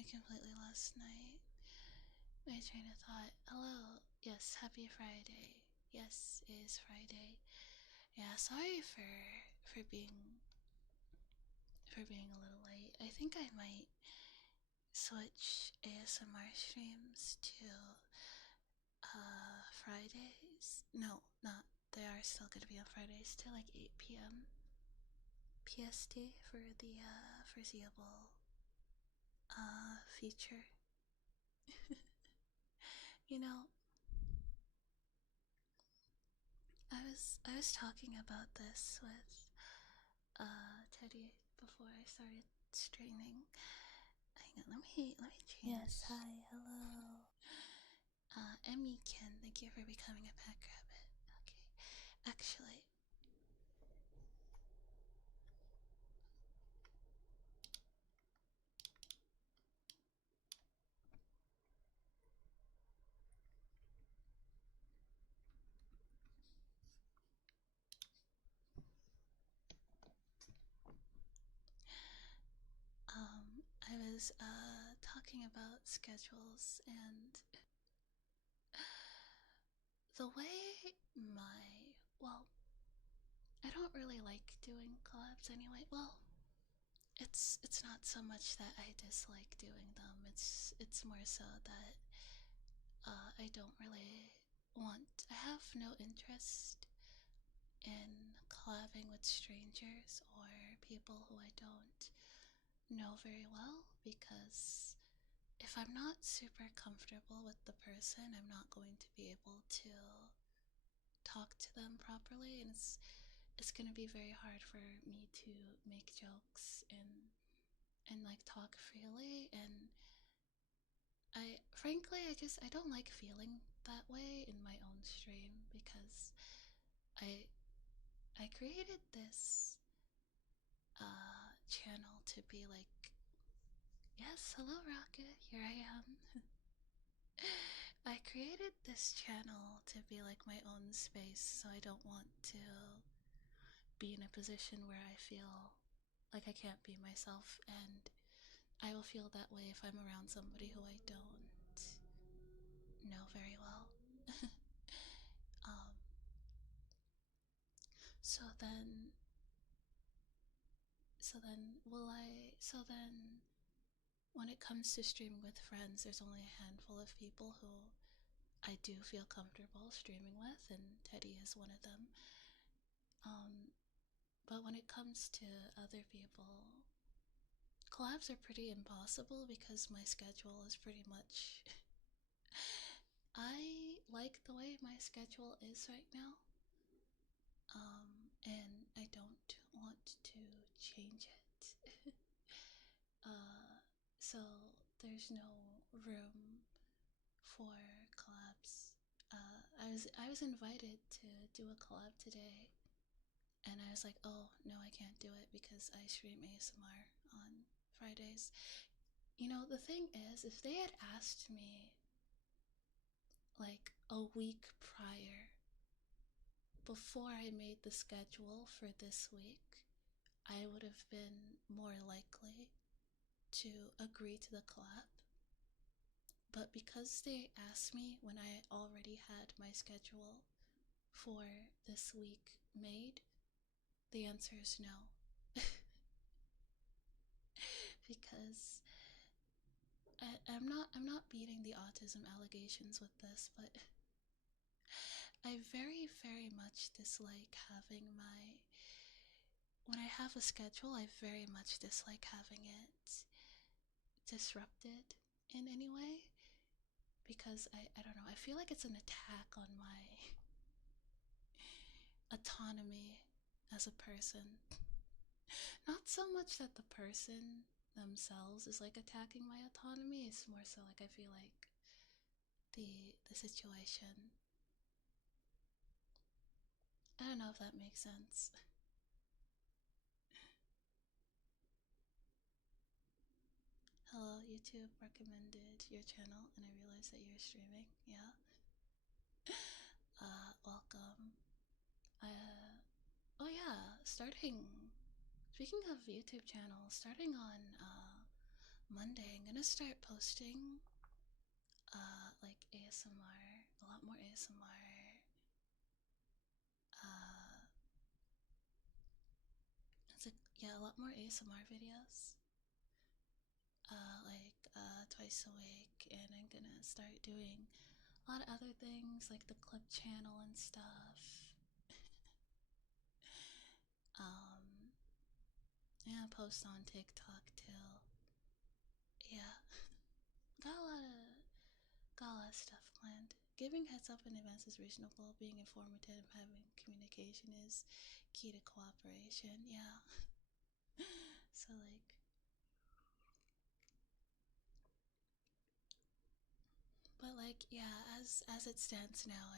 I completely lost my train of thought. Hello. Yes, happy Friday. Yes, it is Friday. Yeah, sorry for being a little late. I think I might switch ASMR streams to Fridays. No, not. They are still gonna be on Fridays to like 8 p.m. PST for the foreseeable future. You know, I was talking about this with Teddy before I started streaming. Hang on, let me change. Yes, hi, hello. Emmy Ken, thank you for becoming a pack rabbit. Okay, actually, I was talking about schedules and the way well, I don't really like doing collabs anyway. Well, it's not so much that I dislike doing them. It's more so that I don't really want. I have no interest in collabing with strangers or people who I don't know very well, because if I'm not super comfortable with the person, I'm not going to be able to talk to them properly, and it's going to be very hard for me to make jokes and like talk freely. And frankly, I don't like feeling that way in my own stream, because I I created this channel to be like, yes, hello Rocket, here I am. I created this channel to be like my own space, so I don't want to be in a position where I feel like I can't be myself, and I will feel that way if I'm around somebody who I don't know very well. um, so then when it comes to streaming with friends, there's only a handful of people who I do feel comfortable streaming with, and Teddy is one of them. But when it comes to other people, collabs are pretty impossible because my schedule is pretty much I like the way my schedule is right now, and I don't want to change it. So there's no room for collabs. I was invited to do a collab today, and I was like, oh no, I can't do it because I stream ASMR on Fridays. You know, the thing is, if they had asked me like a week prior, before I made the schedule for this week, I would have been more likely to agree to the collab. But because they asked me when I already had my schedule for this week made, the answer is no. Because I'm not beating the autism allegations with this, but I very, very much dislike having when I have a schedule, I very much dislike having it disrupted in any way, because I don't know, I feel like it's an attack on my autonomy as a person. Not so much that the person themselves is like attacking my autonomy, it's more so like I feel like the situation. I don't know if that makes sense. Hello, YouTube recommended your channel and I realized that you're streaming. Yeah. Welcome. Oh yeah, speaking of YouTube channel, starting on Monday, I'm gonna start posting like ASMR, a lot more ASMR. It's like, yeah, a lot more ASMR videos. Like twice a week, and I'm gonna start doing a lot of other things like the clip channel and stuff. Yeah, post on TikTok too. Yeah, got a lot of stuff planned. Giving heads up in advance is reasonable. Being informative, having communication is key to cooperation. Yeah. So like, but like, yeah. As it stands now,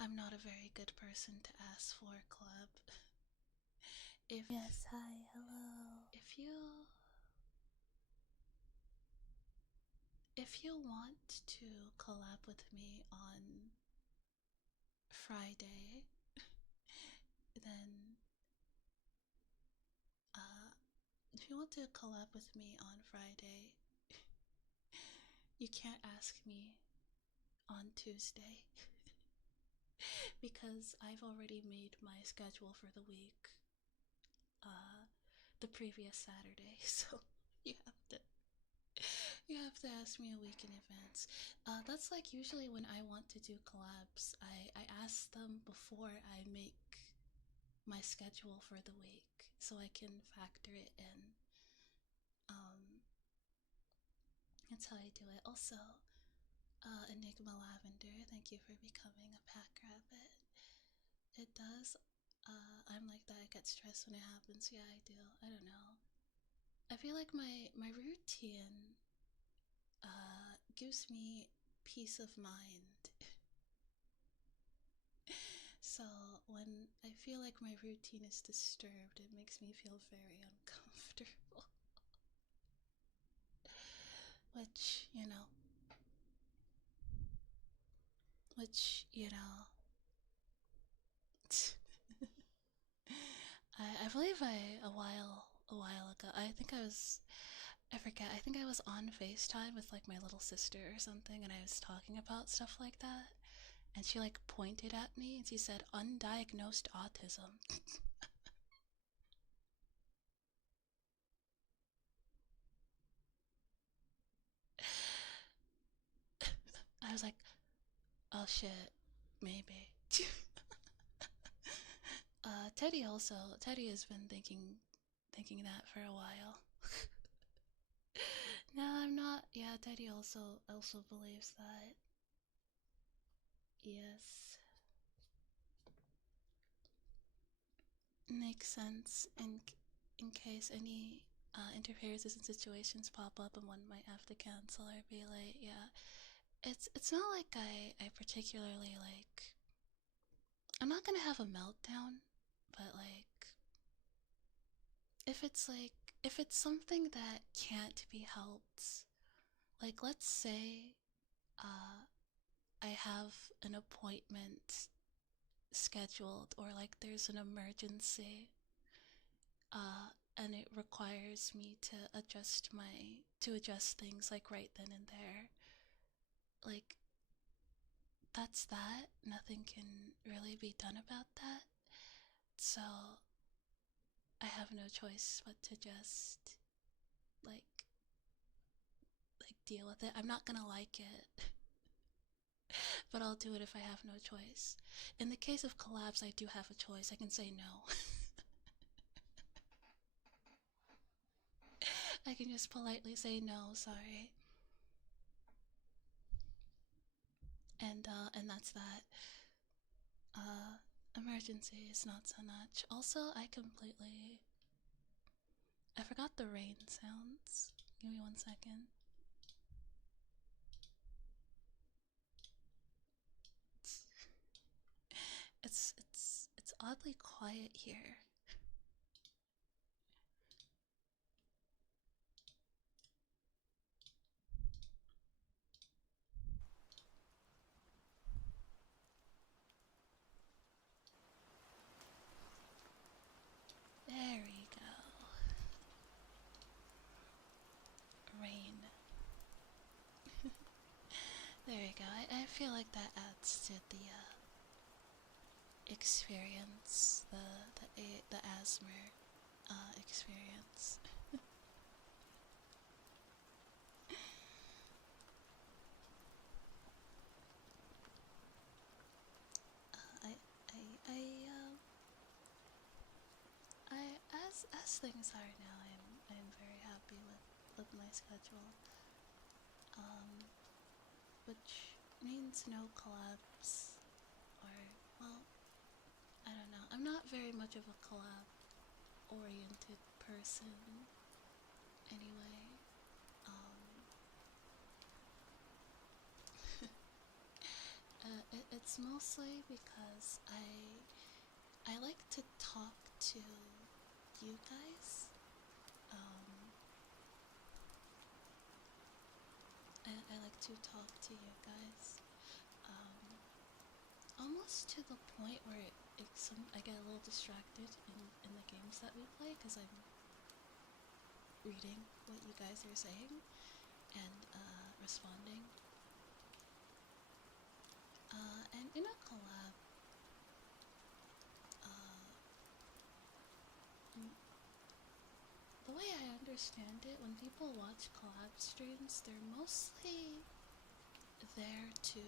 I'm not a very good person to ask for a collab. If Yes, hi, hello. if you want to collab with me on Friday, then if you want to collab with me on Friday, you can't ask me on Tuesday because I've already made my schedule for the week the previous Saturday, so you have to ask me a week in advance. That's like usually when I want to do collabs, I ask them before I make my schedule for the week so I can factor it in. That's how I do it. Also, Enigma Lavender, thank you for becoming a pack rabbit. It does. I'm like that. I get stressed when it happens. Yeah, I do. I don't know. I feel like my routine gives me peace of mind. So when I feel like my routine is disturbed, it makes me feel very uncomfortable. Which, you know, I believe a while ago, I forget, I think I was on FaceTime with like my little sister or something, and I was talking about stuff like that, and she like pointed at me and she said undiagnosed autism. I was like, oh shit, maybe. Teddy has been thinking that for a while. No, I'm not. Yeah, Teddy also believes that. Yes, makes sense. In case any interferences and situations pop up and one might have to cancel or be late. Yeah, it's not like I particularly like. I'm not gonna have a meltdown, but like like if it's something that can't be helped, like let's say uh I have an appointment scheduled, or like there's an emergency and it requires me to adjust things like right then and there, like that's that. Nothing can really be done about that. So I have no choice but to just like deal with it. I'm not gonna like it, but I'll do it if I have no choice. In the case of collabs, I do have a choice. I can say no. I can just politely say no, sorry. And that's that. Emergency is not so much. Also, I forgot the rain sounds. Give me 1 second. It's oddly quiet here. There we go. Rain. feel like that adds to the experience, the ASMR experience. I I I as things are now, I'm very happy with my schedule. Which means no collabs, or, well, I don't know. I'm not very much of a collab oriented person anyway. It's mostly because I like to talk to you guys. I like to talk to you guys. Almost to the point where I get a little distracted in the games that we play because I'm reading what you guys are saying and responding. And in a collab, the way I understand it, when people watch collab streams, they're mostly there to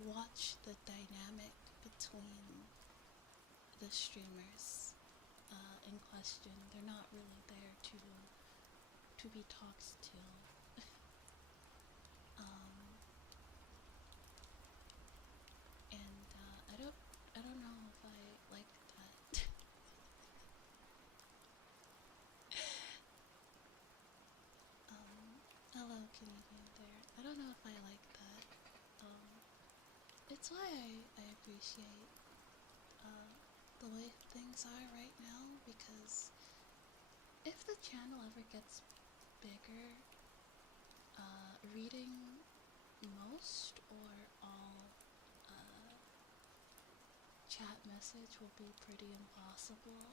watch the dynamic between the streamers in question. They're not really there to be talked to. And I don't know if I like that. Hello, Canadian there. I don't know if I like that. It's why I appreciate the way things are right now, because if the channel ever gets bigger, reading most or all chat message will be pretty impossible.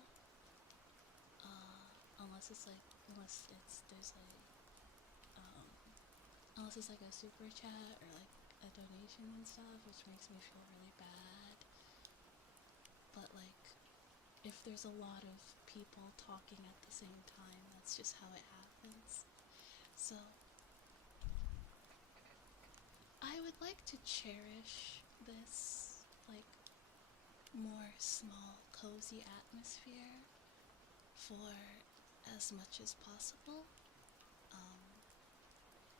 Unless it's like a super chat or like a donation and stuff, which makes me feel really bad. But like, if there's a lot of people talking at the same time, that's just how it happens. So I would like to cherish this like more small, cozy atmosphere for as much as possible,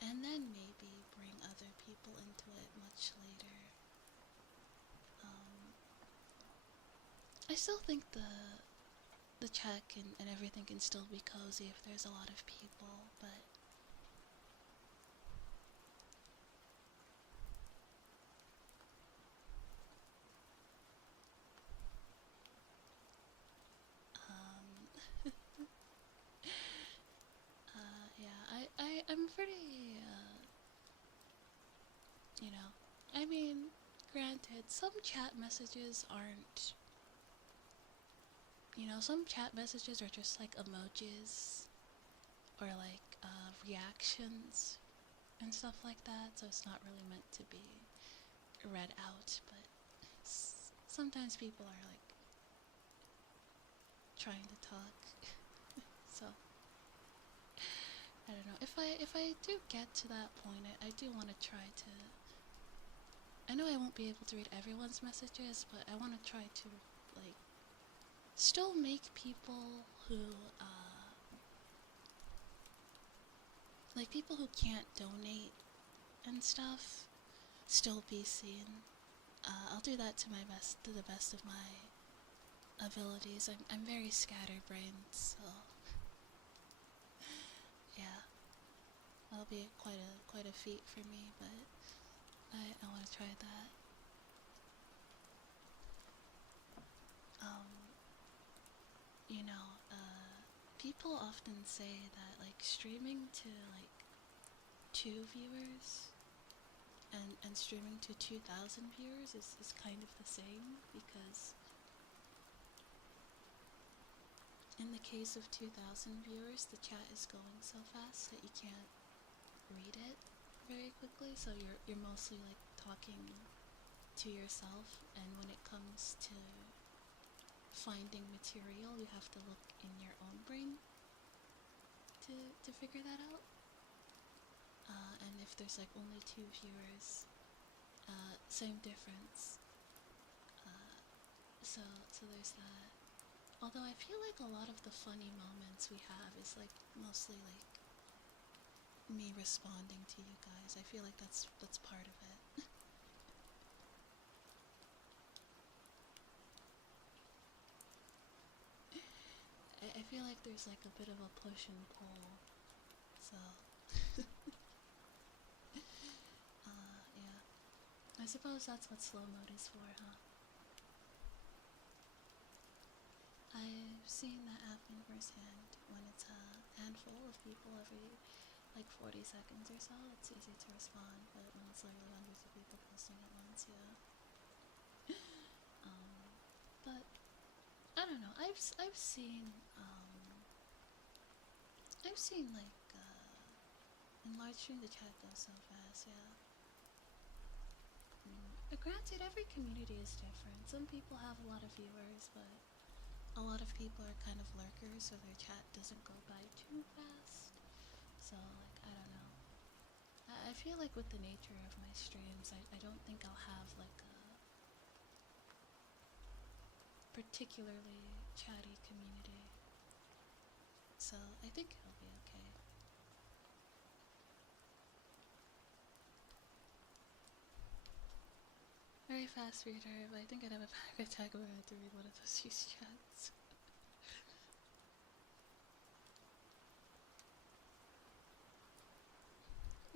and then maybe bring other people into it much later. I still think the chat and everything can still be cozy if there's a lot of people, but yeah, I'm pretty, you know, I mean, granted, some chat messages aren't, some chat messages are just like emojis or like reactions and stuff like that, so it's not really meant to be read out, but sometimes people are like trying to talk. So I don't know, if I do get to that point, I do want to try to, I know I won't be able to read everyone's messages, but I want to try to like still make people who like people who can't donate and stuff still be seen. I'll do that to the best of my abilities. I'm very scatterbrained, so yeah, that'll be quite a feat for me. But I want to try that. People often say that like streaming to like 2 viewers and streaming to 2,000 viewers is kind of the same, because in the case of 2,000 viewers, the chat is going so fast that you can't read it very quickly, so you're mostly like talking to yourself, and when it comes to finding material, you have to look in your own brain to figure that out. And if there's like only 2 viewers, same difference. So there's that. Although I feel like a lot of the funny moments we have is like mostly like me responding to you guys. I feel like that's part of it. I feel like there's like a bit of a push and pull. So yeah. I suppose that's what slow mode is for, huh? I've seen that happen firsthand when it's a handful of people every like 40 seconds or so. It's easy to respond, but when it's literally hundreds of people posting at once, yeah. But I don't know. I've seen like in live stream the chat goes so fast, yeah. Granted, every community is different. Some people have a lot of viewers, but a lot of people are kind of lurkers, so their chat doesn't go by too fast. So, like, I don't know. I feel like with the nature of my streams, I don't think I'll have like a particularly chatty community. So, I think it'll be okay. Very fast reader, but I think I'd have a panic attack if I had to read one of those huge chats.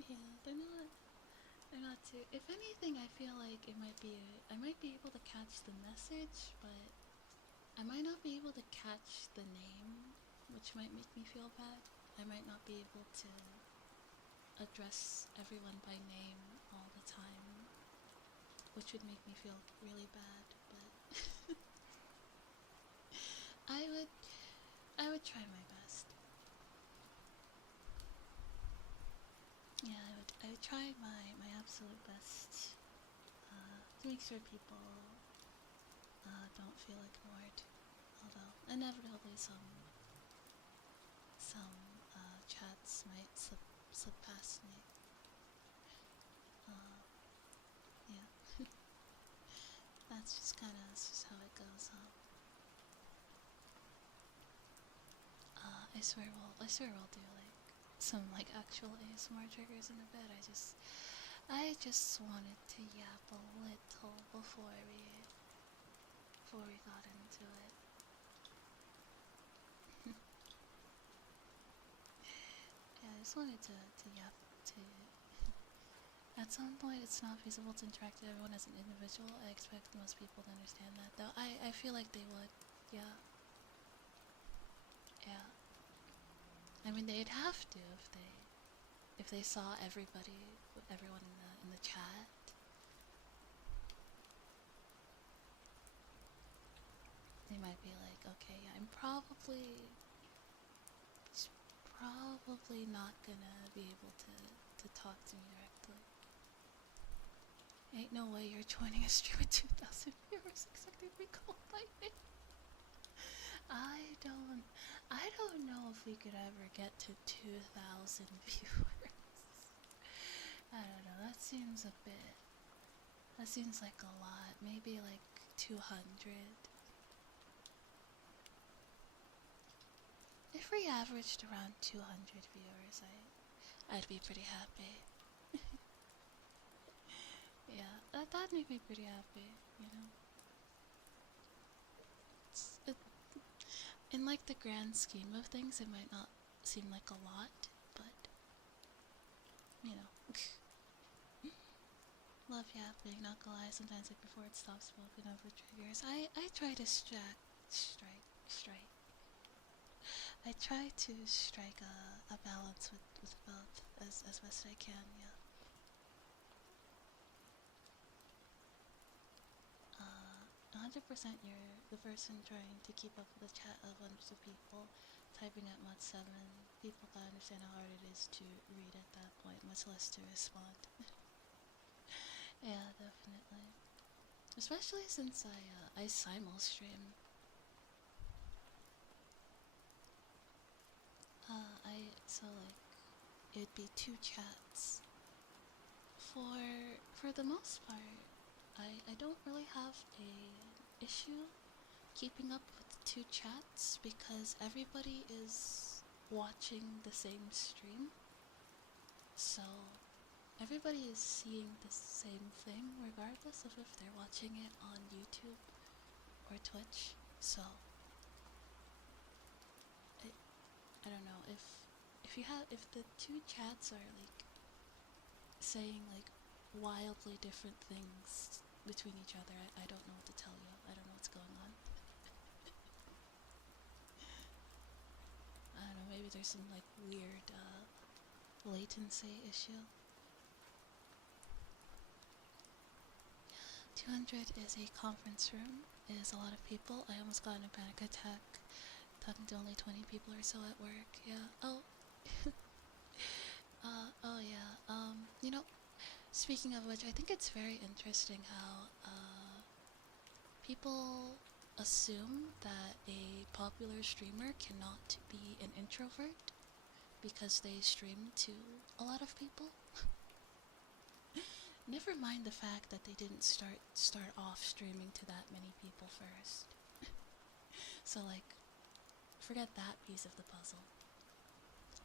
Yeah, they're not too. If anything, I feel like I might be able to catch the message, but I might not be able to catch the name, which might make me feel bad. I might not be able to address everyone by name all the time, which would make me feel really bad, but I would try my best. Yeah, I would try my absolute best to make sure people don't feel ignored. Although inevitably some chats might slip past me. Yeah, that's just how it goes, huh? I swear we'll do like some like actual ASMR triggers in a bit. I just wanted to yap a little before we got into it. Yeah, I just wanted to yap to. At some point, it's not feasible to interact with everyone as an individual. I expect most people to understand that, though. I feel like they would. Yeah. Yeah. I mean, they'd have to if they saw everyone in the chat. They might be like, okay, yeah, I'm probably not gonna be able to talk to me directly. Ain't no way you're joining a stream with 2,000 viewers expecting to be called by name. I don't know if we could ever get to 2,000 viewers. I don't know, that seems like a lot. Maybe like 200. If we averaged around 200 viewers, I'd be pretty happy. Yeah, that'd make me pretty happy, you know? In like the grand scheme of things, it might not seem like a lot, but, you know. Love yapping, not gonna lie, sometimes like before it stops spoken over triggers. I try to strike. I try to strike a balance with both as best I can, yeah. 100% you're the person trying to keep up with a chat of hundreds of people, typing at mod 7. People gotta understand how hard it is to read at that point, much less to respond. Yeah, definitely. Especially since I simul stream. I so like it'd be two chats. For for the most part, I don't really have a issue keeping up with two chats because everybody is watching the same stream. So everybody is seeing the same thing regardless of if they're watching it on YouTube or Twitch. So I, I don't know if the two chats are like saying like wildly different things between each other, I don't know what to tell you. I don't know what's going on. I don't know, maybe there's some like weird latency issue. 200 is a conference room, is a lot of people. I almost got in a panic attack talking to only 20 people or so at work. Yeah. Oh. Oh yeah. You know, speaking of which, I think it's very interesting how people assume that a popular streamer cannot be an introvert because they stream to a lot of people. Never mind the fact that they didn't start off streaming to that many people first. So like, forget that piece of the puzzle.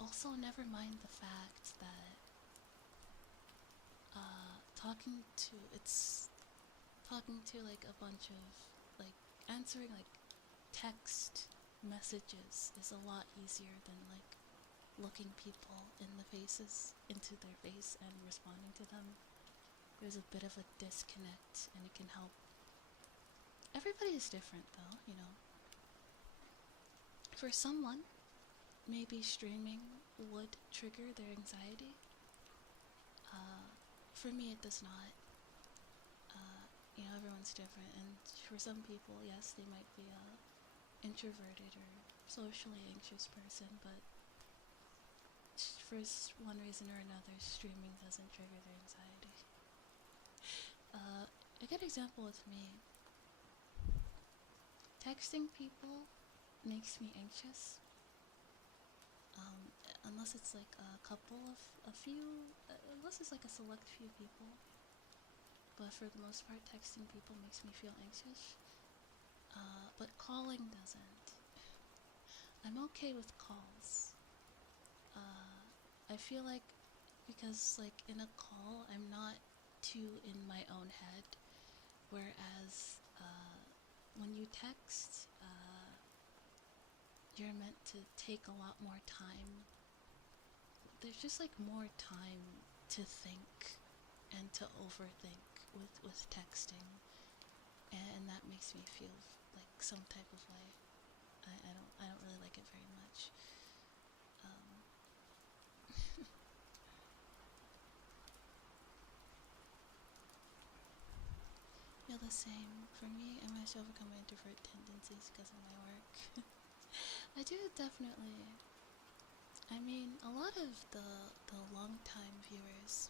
Also, never mind the fact that talking to like a bunch of like answering like text messages is a lot easier than like looking people into their face and responding to them. There's a bit of a disconnect and it can help. Everybody is different though, you know. For someone, maybe streaming would trigger their anxiety. For me, it does not. You know, everyone's different, and for some people, yes, they might be a introverted or socially anxious person, but for one reason or another, streaming doesn't trigger their anxiety. A good example with me, texting people makes me anxious. Unless it's like unless it's like a select few people. But for the most part, texting people makes me feel anxious. But calling doesn't. I'm okay with calls. I feel like because like in a call, I'm not too in my own head, whereas when you text, you're meant to take a lot more time. There's just like more time to think and to overthink with texting, and that makes me feel like some type of way. I don't really like it very much. Feel the same. For me, I managed to overcome my introvert tendencies because of my work. I do definitely. I mean, a lot of the long time viewers.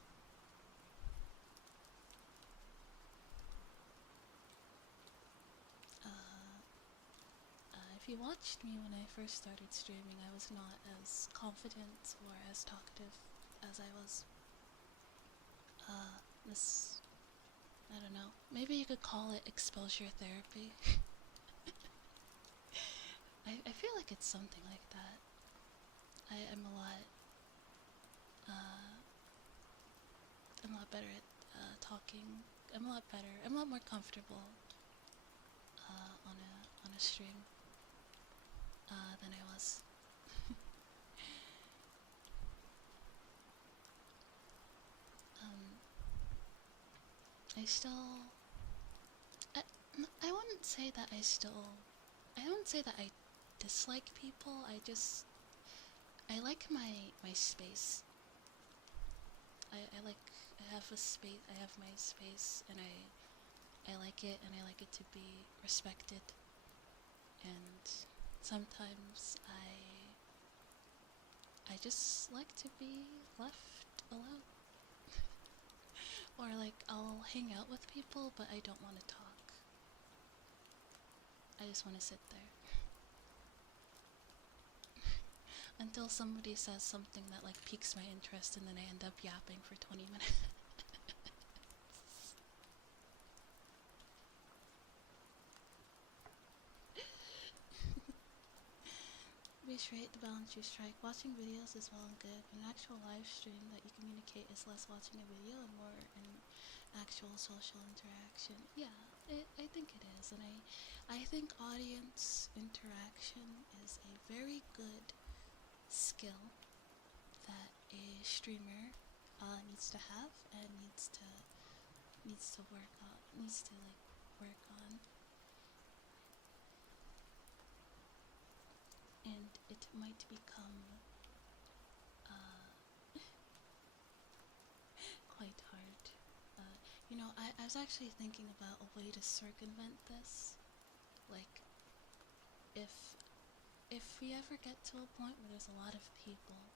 If you watched me when I first started streaming, I was not as confident or as talkative as I was. This, I don't know. Maybe you could call it exposure therapy. I feel like it's something like that. I'm a lot better at talking. I'm a lot better. I'm a lot more comfortable on a stream than I was. I still. I, I wouldn't say that I still. I don't say that I dislike people. I like my space. I like. I have a space. I have my space, and I like it, and I like it to be respected. And sometimes I just like to be left alone. Or like I'll hang out with people, but I don't want to talk. I just want to sit there. Until somebody says something that like piques my interest, and then I end up yapping for 20 minutes. Be straight, the balance you strike. Watching videos is well and good, but an actual live stream that you communicate is less watching a video and more an actual social interaction. Yeah, I think it is, and I think audience interaction is a very good skill that a streamer needs to have and needs to work on, work on. And it might become quite hard. You know, I was actually thinking about a way to circumvent this. Like, if we ever get to a point where there's a lot of people,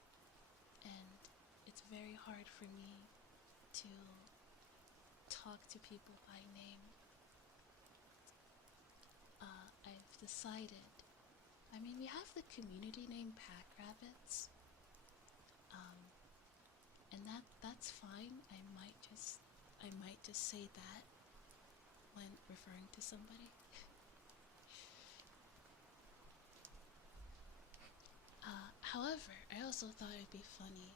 and it's very hard for me to talk to people by name, I've decided. I mean, we have the community name Pack Rabbits, and that's fine. I might just say that when referring to somebody. However, I also thought it'd be funny.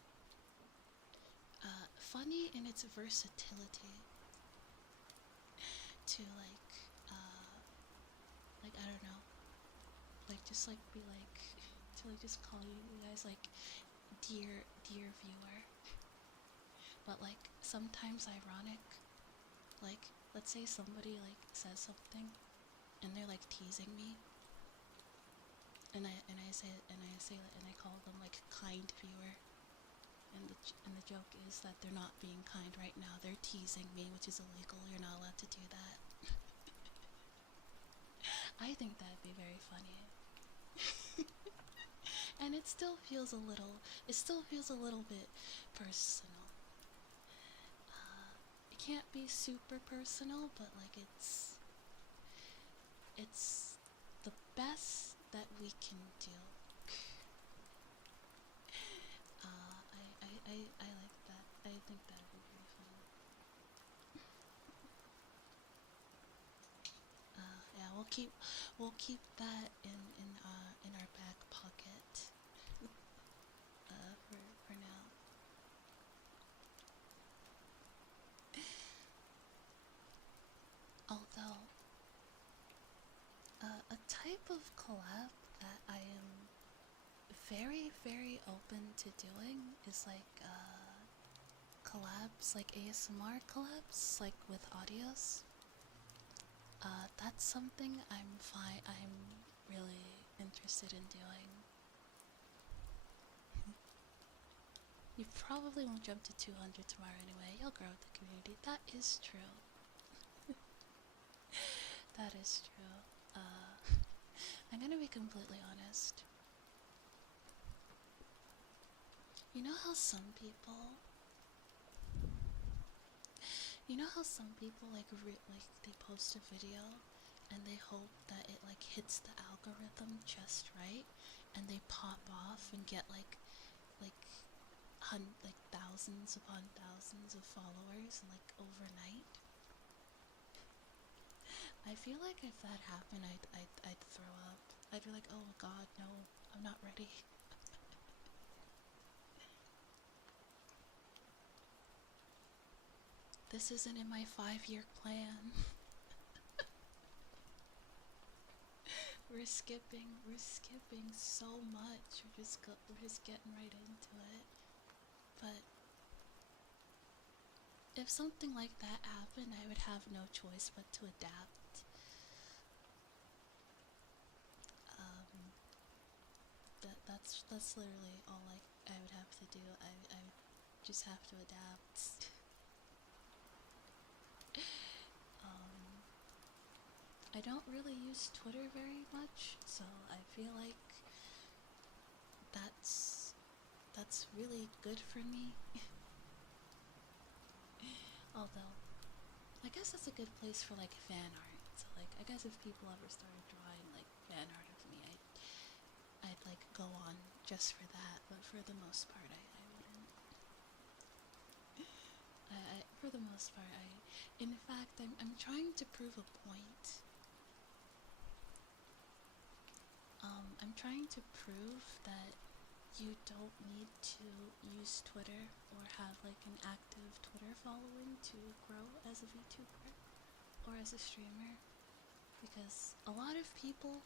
Funny in its versatility. To like I don't know, like just like be like to like just call you guys like dear viewer, but like sometimes ironic. Like let's say somebody like says something, and they're like teasing me, and I say and I call them like kind viewer, and the joke is that they're not being kind right now. They're teasing me, which is illegal. You're not allowed to do that. I think that'd be very funny. And it still feels a little bit personal. It can't be super personal, but like it's the best that we can do. I like that. I think that would be pretty funny. Yeah, we'll keep that in our back pocket. For now. Although a type of collab that I am very open to doing is like collabs, like ASMR collabs, like with audios. That's something I'm really interested in doing. You probably won't jump to 200 tomorrow anyway. You'll grow with the community. That is true. That is true. I'm gonna be completely honest. You know how some people like they post a video and they hope that it like hits the algorithm just right, and they pop off and get like thousands upon thousands of followers like overnight. I feel like if that happened, I'd throw up. I'd be like, oh god, no, I'm not ready. This isn't in my 5-year plan. We're skipping so much. We're just getting right into it. But if something like that happened, I would have no choice but to adapt. That's literally all I would have to do. I would just have to adapt. I don't really use Twitter very much, so I feel like that's really good for me. Although, I guess that's a good place for like fan art. So like, I guess if people ever started drawing like fan art of me, I'd like go on just for that. But for the most part, I wouldn't. For the most part, in fact, I'm trying to prove a point. I'm trying to prove that you don't need to use Twitter or have like an active Twitter following to grow as a VTuber or as a streamer, because a lot of people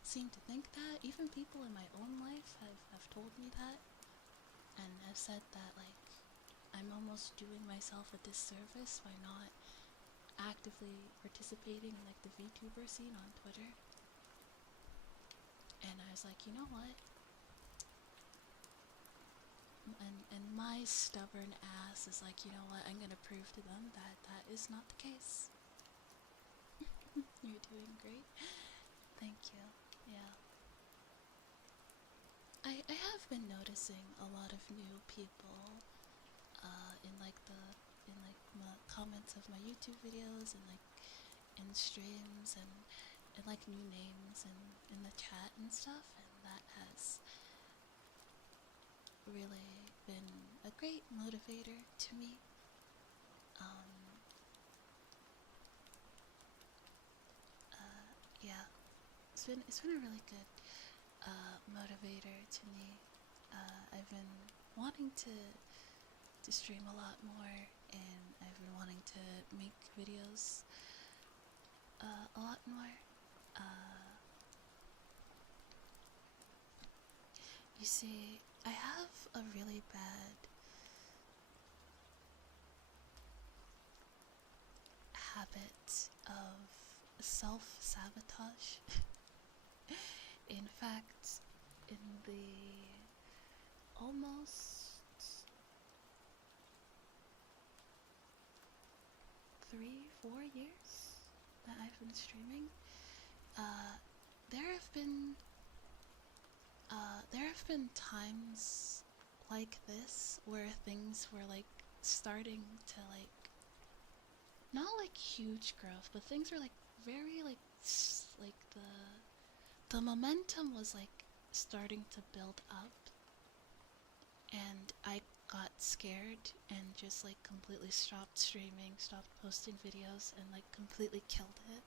seem to think that. Even people in my own life have told me that, and have said that like I'm almost doing myself a disservice by not actively participating in like the VTuber scene on Twitter. And I was like, you know what? And my stubborn ass is like, you know what? I'm gonna prove to them that that is not the case. You're doing great. Thank you. Yeah. I have been noticing a lot of new people in like comments of my YouTube videos and like in streams and like new names and in the chat and stuff, and that has really been a great motivator to me. Yeah, it's been a really good motivator to me. I've been wanting to stream a lot more, and I've been wanting to make videos a lot more. You see, I have a really bad habit of self-sabotage. In fact, in the almost 3-4 years that I've been streaming, there have been times like this where things were like starting to like, not like huge growth, but things were like very like the momentum was like starting to build up, and I got scared and just like completely stopped streaming, stopped posting videos, and like completely killed it.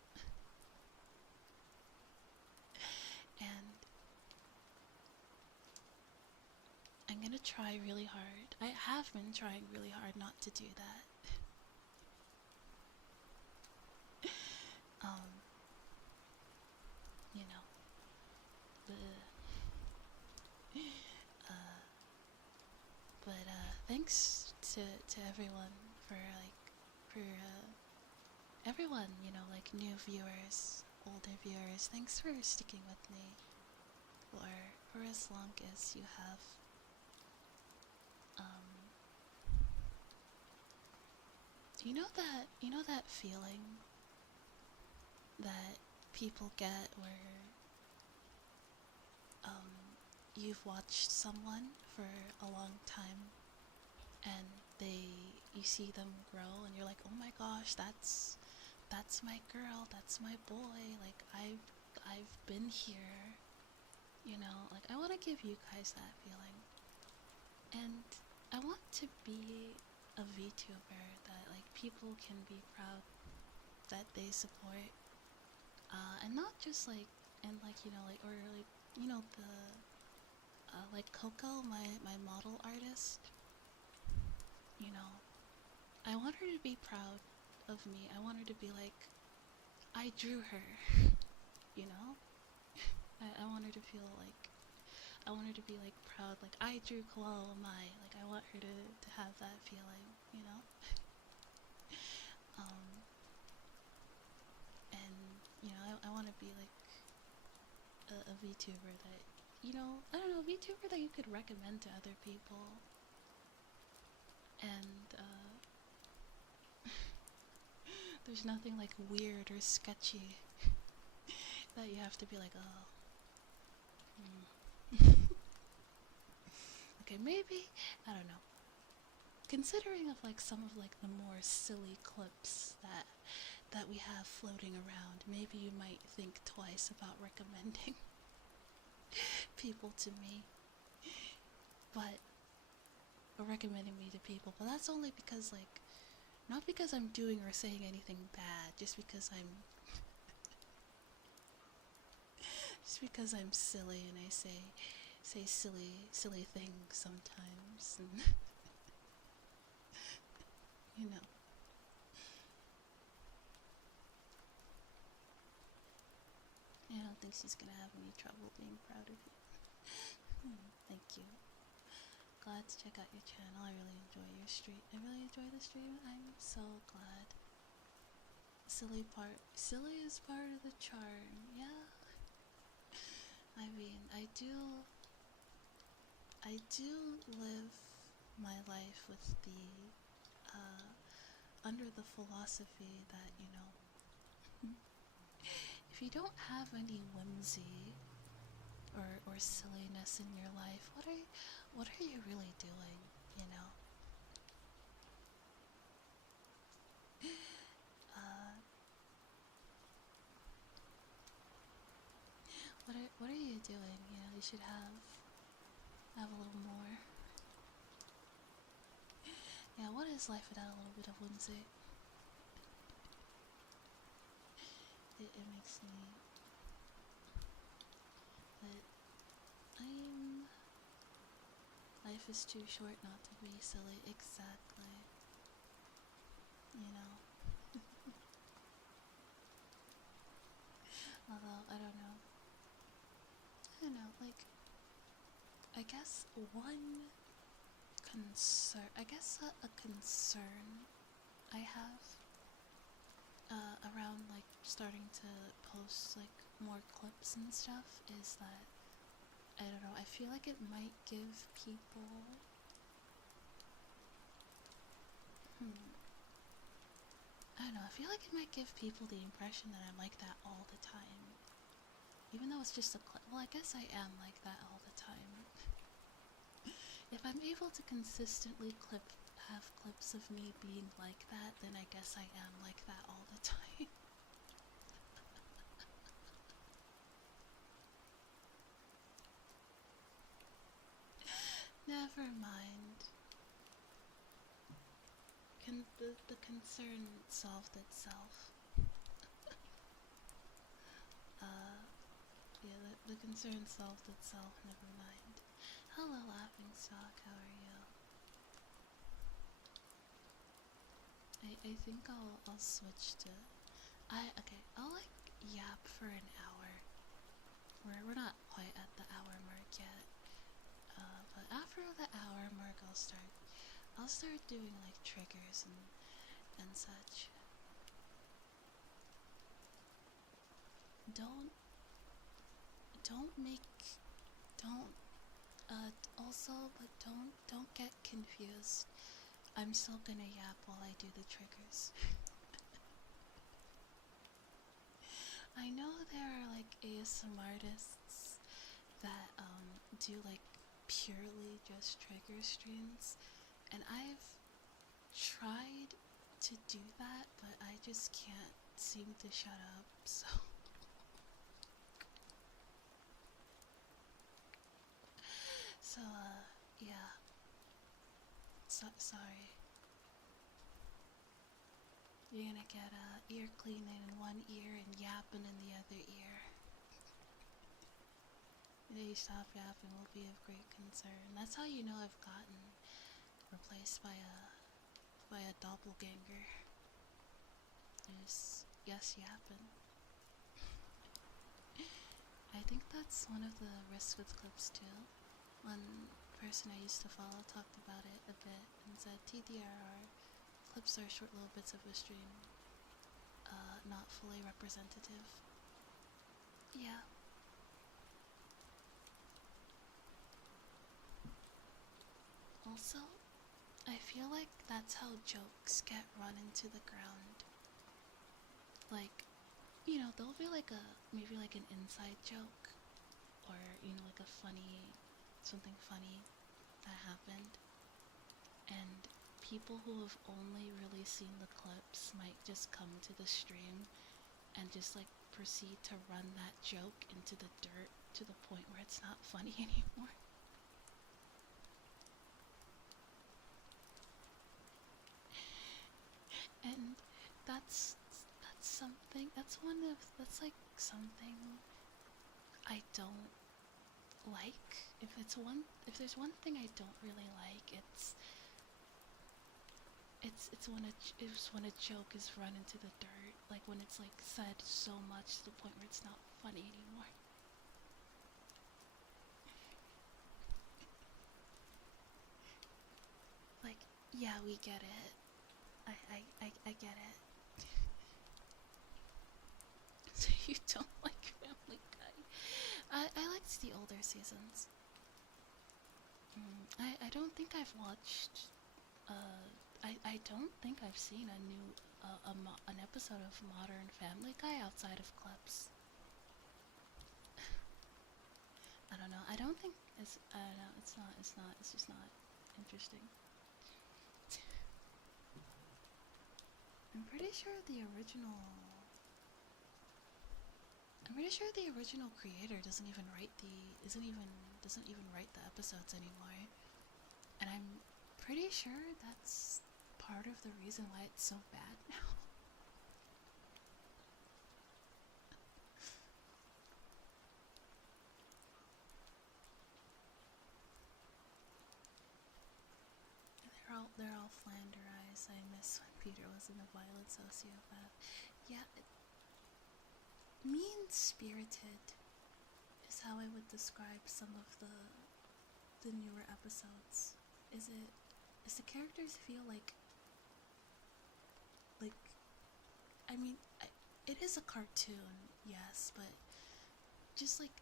And I'm gonna try really hard. I have been trying really hard not to do that. You know, but thanks to everyone for everyone, you know, like new viewers, older viewers. Thanks for sticking with me for as long as you have. You know that feeling that people get where you've watched someone for a long time and you see them grow and you're like, oh my gosh, that's my girl, that's my boy, like I've been here, you know, like I want to give you guys that feeling. And I want to be a VTuber that like people can be proud that they support, and not just like, and like, you know, like, or like, you know, the like Coco, my model artist, you know, I want her to be proud of me. I want her to be like, I drew her, you know. I want her to feel like, I want her to be like proud, like I drew Coello Amai. Like I want her to have that feeling, you know. And you know, I want to be like a VTuber that, you know, I don't know, a VTuber that you could recommend to other people. And there's nothing like weird or sketchy that you have to be like, oh. Okay, maybe, I don't know. considering of like some of like the more silly clips that we have floating around, maybe you might think twice about recommending people to me, but or recommending me to people. But that's only because like, not because I'm doing or saying anything bad, just because I'm silly and I say silly things sometimes, and you know. I don't think she's gonna have any trouble being proud of you. Thank you. Glad to check out your channel. I really enjoy your stream. I really enjoy the stream. I'm so glad. Silly is part of the charm. Yeah. I mean, I do live my life with the under the philosophy that, you know, if you don't have any whimsy or silliness in your life, what are you really doing, you know? What are you doing? You know, you should have a little more. Yeah, what is life without a little bit of whimsy? It makes me. But life is too short not to be silly. Exactly. You know. Although I don't know. Like, I guess one concern. I guess a concern I have around like starting to post like more clips and stuff is that, I don't know, I feel like it might give people I don't know, I feel like it might give people the impression that I'm like that all the time. Even though it's just a clip. Well, I guess I am like that all the time. If I'm able to consistently have clips of me being like that, then I guess I am like that all the time. Never mind. The concern solved itself. Yeah, the concern solved itself, never mind. Hello, Laughing Stock, how are you? I think I'll switch to... okay, I'll like yap for an hour. We're not quite at the hour mark yet. But after the hour mark, I'll start doing like triggers and such. Don't also, but don't get confused. I'm still gonna yap while I do the triggers. I know there are like ASMR artists that do like purely just trigger streams, and I've tried to do that, but I just can't seem to shut up, so yeah. Sorry. You're gonna get ear cleaning in one ear and yapping in the other ear. The day you stop yapping will be of great concern. That's how you know I've gotten replaced by a doppelganger. There's yes yapping. I think that's one of the risks with clips too. One person I used to follow talked about it a bit and said TDRR, clips are short little bits of a stream, not fully representative. Yeah. Also, I feel like that's how jokes get run into the ground. Like, you know, there'll be like maybe like an inside joke, or, you know, like something funny that happened, and people who have only really seen the clips might just come to the stream and just like proceed to run that joke into the dirt to the point where it's not funny anymore. And that's something, that's like something I don't like. If there's one thing I don't really like, it's when a joke is run into the dirt, like when it's like said so much to the point where it's not funny anymore. Like, yeah, we get it. I get it. So you don't like Family Guy? I liked the older seasons. I don't think I've watched. I don't think I've seen a new an episode of Modern Family Guy outside of clips. I don't know. I don't think it's. I don't know. It's not. It's not. It's just not interesting. I'm pretty sure the original. I'm pretty sure the original creator doesn't even write the episodes anymore. And I'm pretty sure that's part of the reason why it's so bad now. They're all flanderized. I miss when Peter wasn't a violent sociopath. Yeah, mean-spirited is how I would describe some of the newer episodes. Is the characters feel like I mean, it is a cartoon, yes, but just like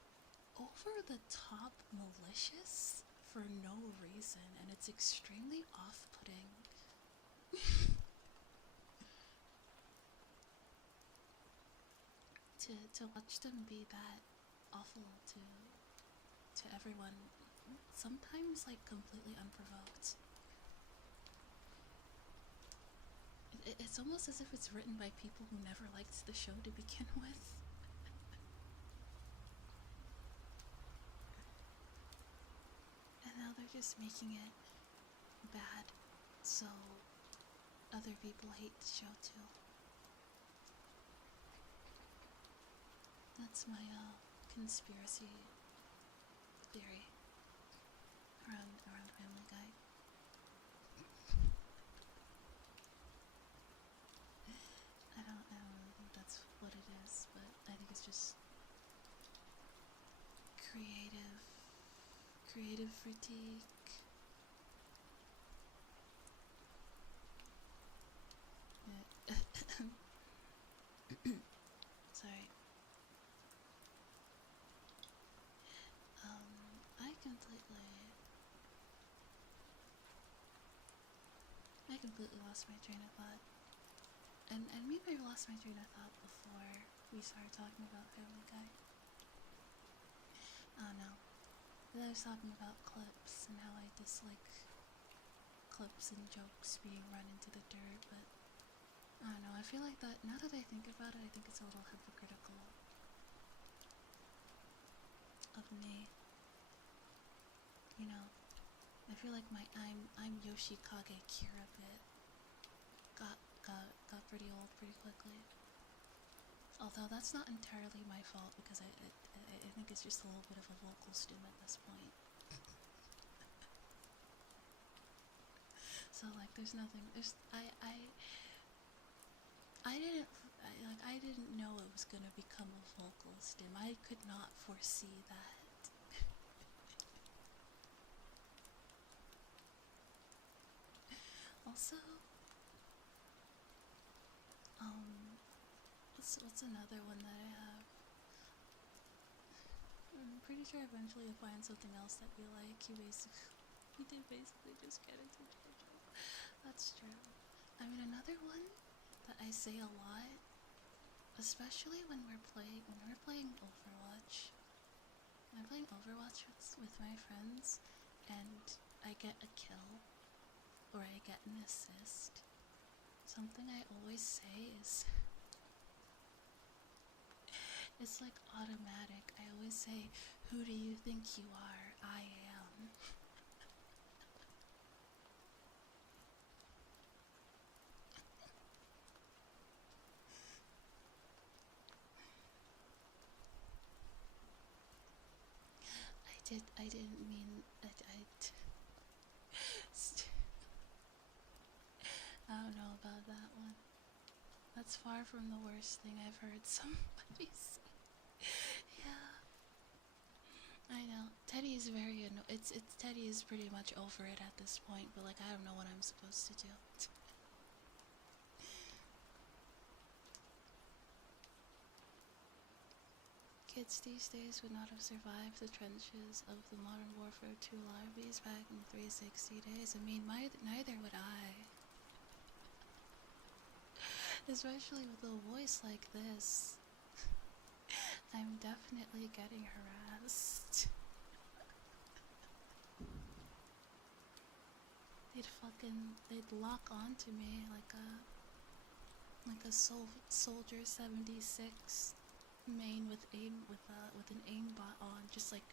over the top malicious for no reason, and it's extremely off-putting. to watch them be that awful to everyone, sometimes like completely unprovoked. It's almost as if it's written by people who never liked the show to begin with. And now they're just making it bad, so other people hate the show too. That's my conspiracy theory around Family Guy. I don't really think that's what it is, but I think it's just creative critique. Sorry. I completely lost my train of thought. And maybe I lost my train of thought before we started talking about Family Guy. Oh no. I was talking about clips and how I dislike clips and jokes being run into the dirt, but I don't know, I feel like that, now that I think about it, I think it's a little hypocritical of me. You know, I feel like my I'm Yoshikage Kira bit got pretty old pretty quickly. Although that's not entirely my fault, because I think it's just a little bit of a vocal stim at this point. So like, there's nothing. I didn't know it was gonna become a vocal stim. I could not foresee that. Also, what's another one that I have? I'm pretty sure eventually you'll find something else that you like. You did basically just get into JoJo. That's true. I mean, another one that I say a lot, especially when we're playing Overwatch. When I'm playing Overwatch with my friends, and I get a kill, or I get an assist, something I always say is, it's like automatic. I always say, who do you think you are? I am. I didn't mean, I don't know about that one. That's far from the worst thing I've heard somebody say. Yeah, I know. Teddy is very it's Teddy is pretty much over it at this point, but like I don't know what I'm supposed to do. Kids these days would not have survived the trenches of the Modern Warfare 2 lobbies back in 360 days. I mean, neither would I. Especially with a voice like this. I'm definitely getting harassed. They'd lock onto me like a soldier 76 main with an aimbot on, just like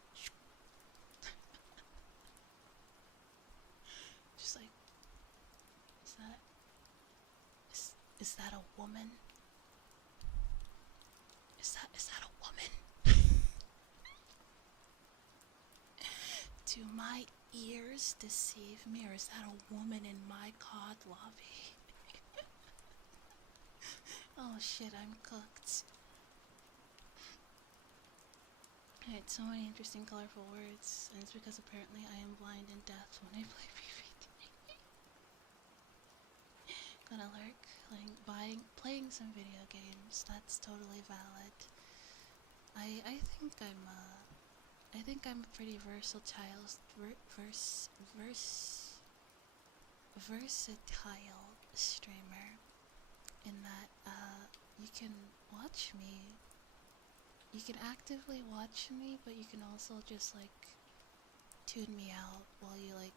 just like, is that a woman? Is that a woman? Do my ears deceive me, or is that a woman in my COD lobby? Oh shit, I'm cooked. Alright, so many interesting, colorful words, and it's because apparently I am blind and deaf when I play PvP. Gonna lurk, playing some video games. That's totally valid. I think I'm a pretty versatile streamer, in that you can watch me. You can actively watch me, but you can also just like tune me out while you like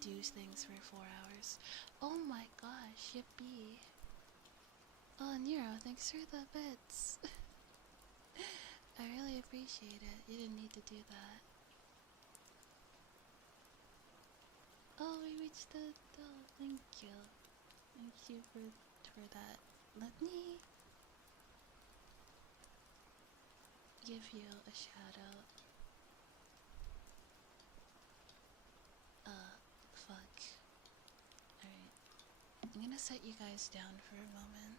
do things for 4 hours. Oh my gosh, yippee. Oh, Nero, thanks for the bits. I really appreciate it. You didn't need to do that. Oh, we reached the doll. Thank you. Thank you for that. Let me give you a shout out. Fuck. Alright. I'm gonna set you guys down for a moment.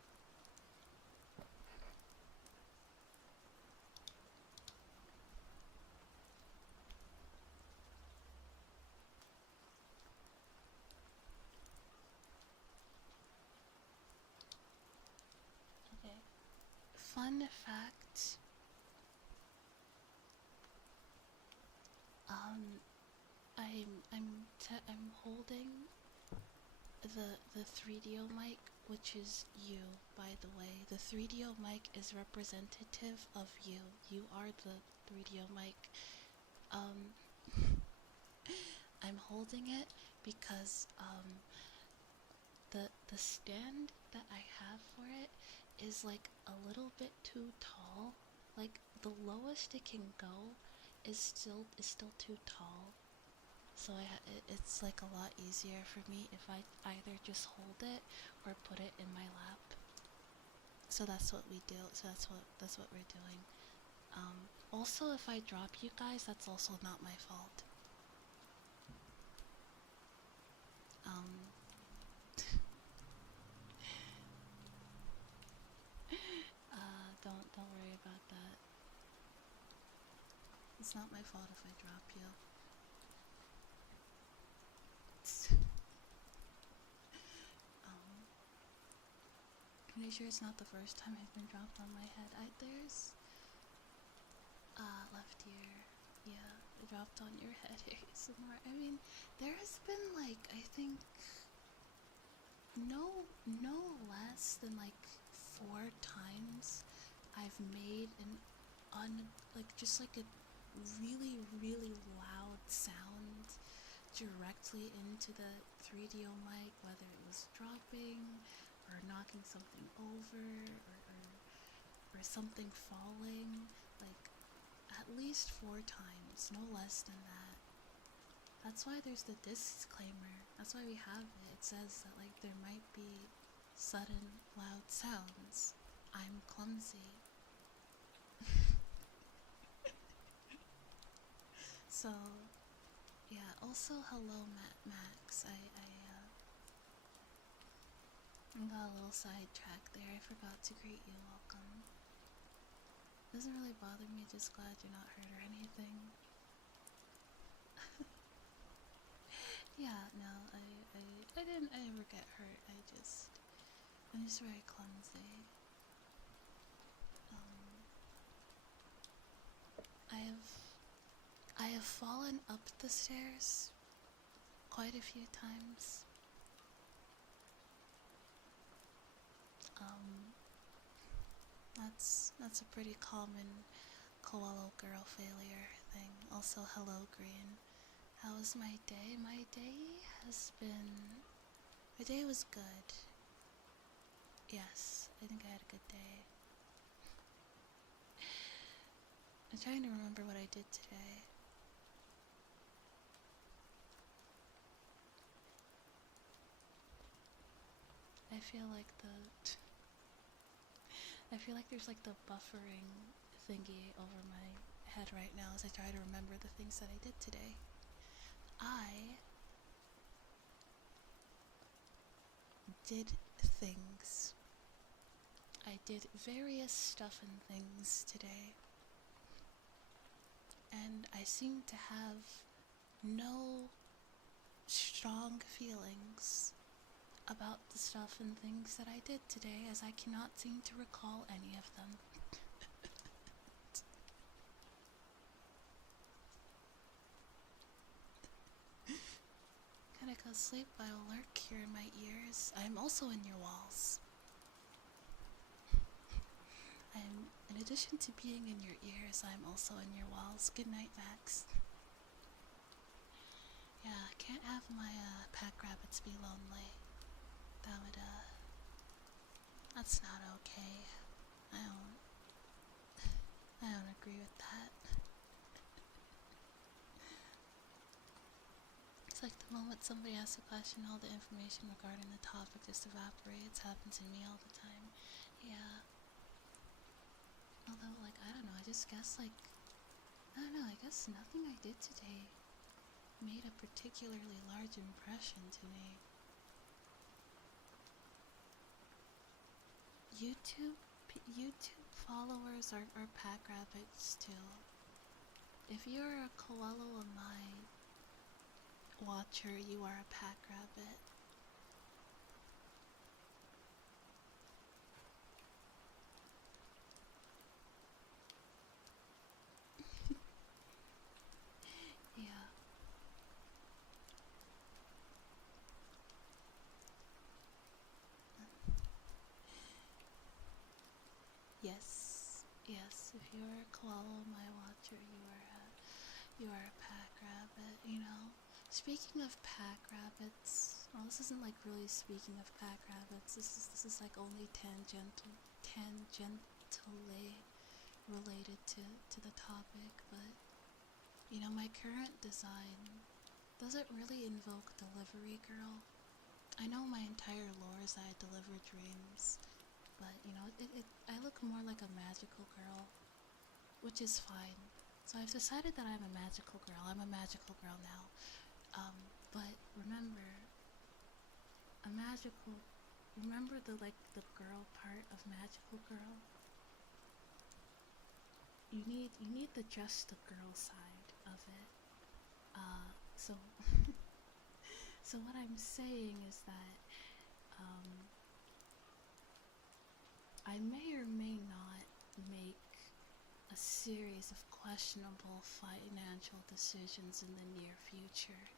Okay. Fun fact. I'm holding the 3DO mic, which is you, by the way. The 3DO mic is representative of you. You are the 3DO mic. I'm holding it because the stand that I have for it is like a little bit too tall. Like the lowest it can go is still too tall. So it's like a lot easier for me if I either just hold it or put it in my lap. So that's what we do. So that's what we're doing. Also, if I drop you guys, that's also not my fault. Don't worry about that. It's not my fault if I drop you. Pretty sure it's not the first time I've been dropped on my head. There's left ear. Yeah, I dropped on your head ASMR. I mean, there has been like, I think no less than like 4 times I've made just like a really loud sound directly into the 3DO mic, whether it was dropping or knocking something over or something falling, like at least 4 times, no less than that. That's why there's the disclaimer. That's why we have it. It says that like there might be sudden loud sounds. I'm clumsy. So yeah, also hello Max. I got a little sidetracked there. I forgot to greet you. Welcome. Doesn't really bother me, just glad you're not hurt or anything. Yeah, no, I didn't ever get hurt. I'm just very clumsy. I have fallen up the stairs quite a few times. That's a pretty common Coello girl failure thing. Also, hello Green. How was my day? My day was good. Yes, I think I had a good day. I'm trying to remember what I did today. I feel like there's like the buffering thingy over my head right now as I try to remember the things that I did today. I did things. I did various stuff and things today. And I seem to have no strong feelings about the stuff and things that I did today, as I cannot seem to recall any of them. Gotta go sleep, I will lurk here in my ears. I am also in your walls. In addition to being in your ears, I'm also in your walls. Good night, Max. Yeah, can't have my pack rabbits be lonely. That's not okay. I don't agree with that. It's like the moment somebody asks a question, all the information regarding the topic just evaporates. Happens to me all the time. Yeah. Although, like, I don't know, I just guess, like, I don't know, I guess nothing I did today made a particularly large impression to me. YouTube followers are pack rabbits too. If you're a Coello Amai watcher, you are a pack rabbit. Yeah. Yes, if you're a Coello Amai watcher, you are a pack rabbit, you know? Speaking of pack rabbits, well, this isn't like really speaking of pack rabbits. This is like only tangentially related to the topic, but you know, my current design doesn't really invoke delivery girl. I know my entire lore is that I deliver dreams, but you know, I look more like a magical girl, which is fine. So I've decided that I'm a magical girl. I'm a magical girl now. But remember the girl part of magical girl? You need the just the girl side of it. So so what I'm saying is that I may or may not make a series of questionable financial decisions in the near future.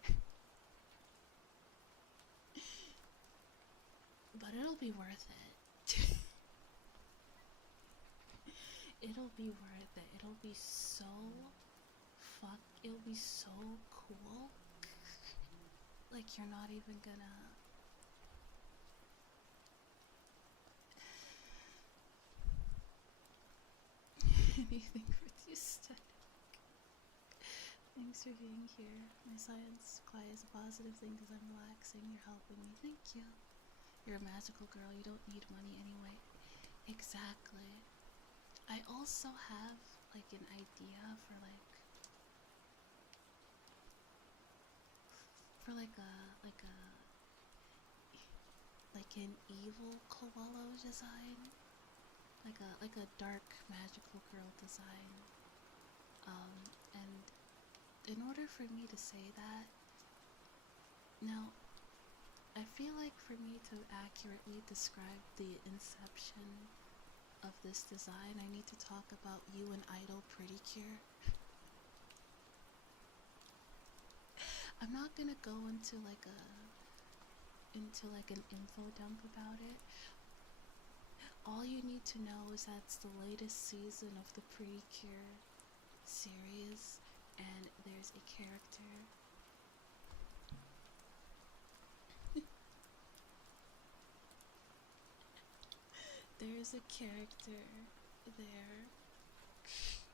But it'll be worth it. It'll be worth it. It'll be so cool. like you're not even gonna. Anything for the aesthetic. Thanks for being here. My science class is a positive thing because I'm relaxing. You're helping me. Thank you. You're a magical girl. You don't need money anyway. Exactly. I also have like an idea for like an evil Coello design, like a dark magical girl design. And in order for me to say that, now I feel like for me to accurately describe the inception of this design, I need to talk about you and Idol Pretty Cure. I'm not gonna go into like an info dump about it. All you need to know is that it's the latest season of the Pretty Cure series, and there's a character. There's a character there.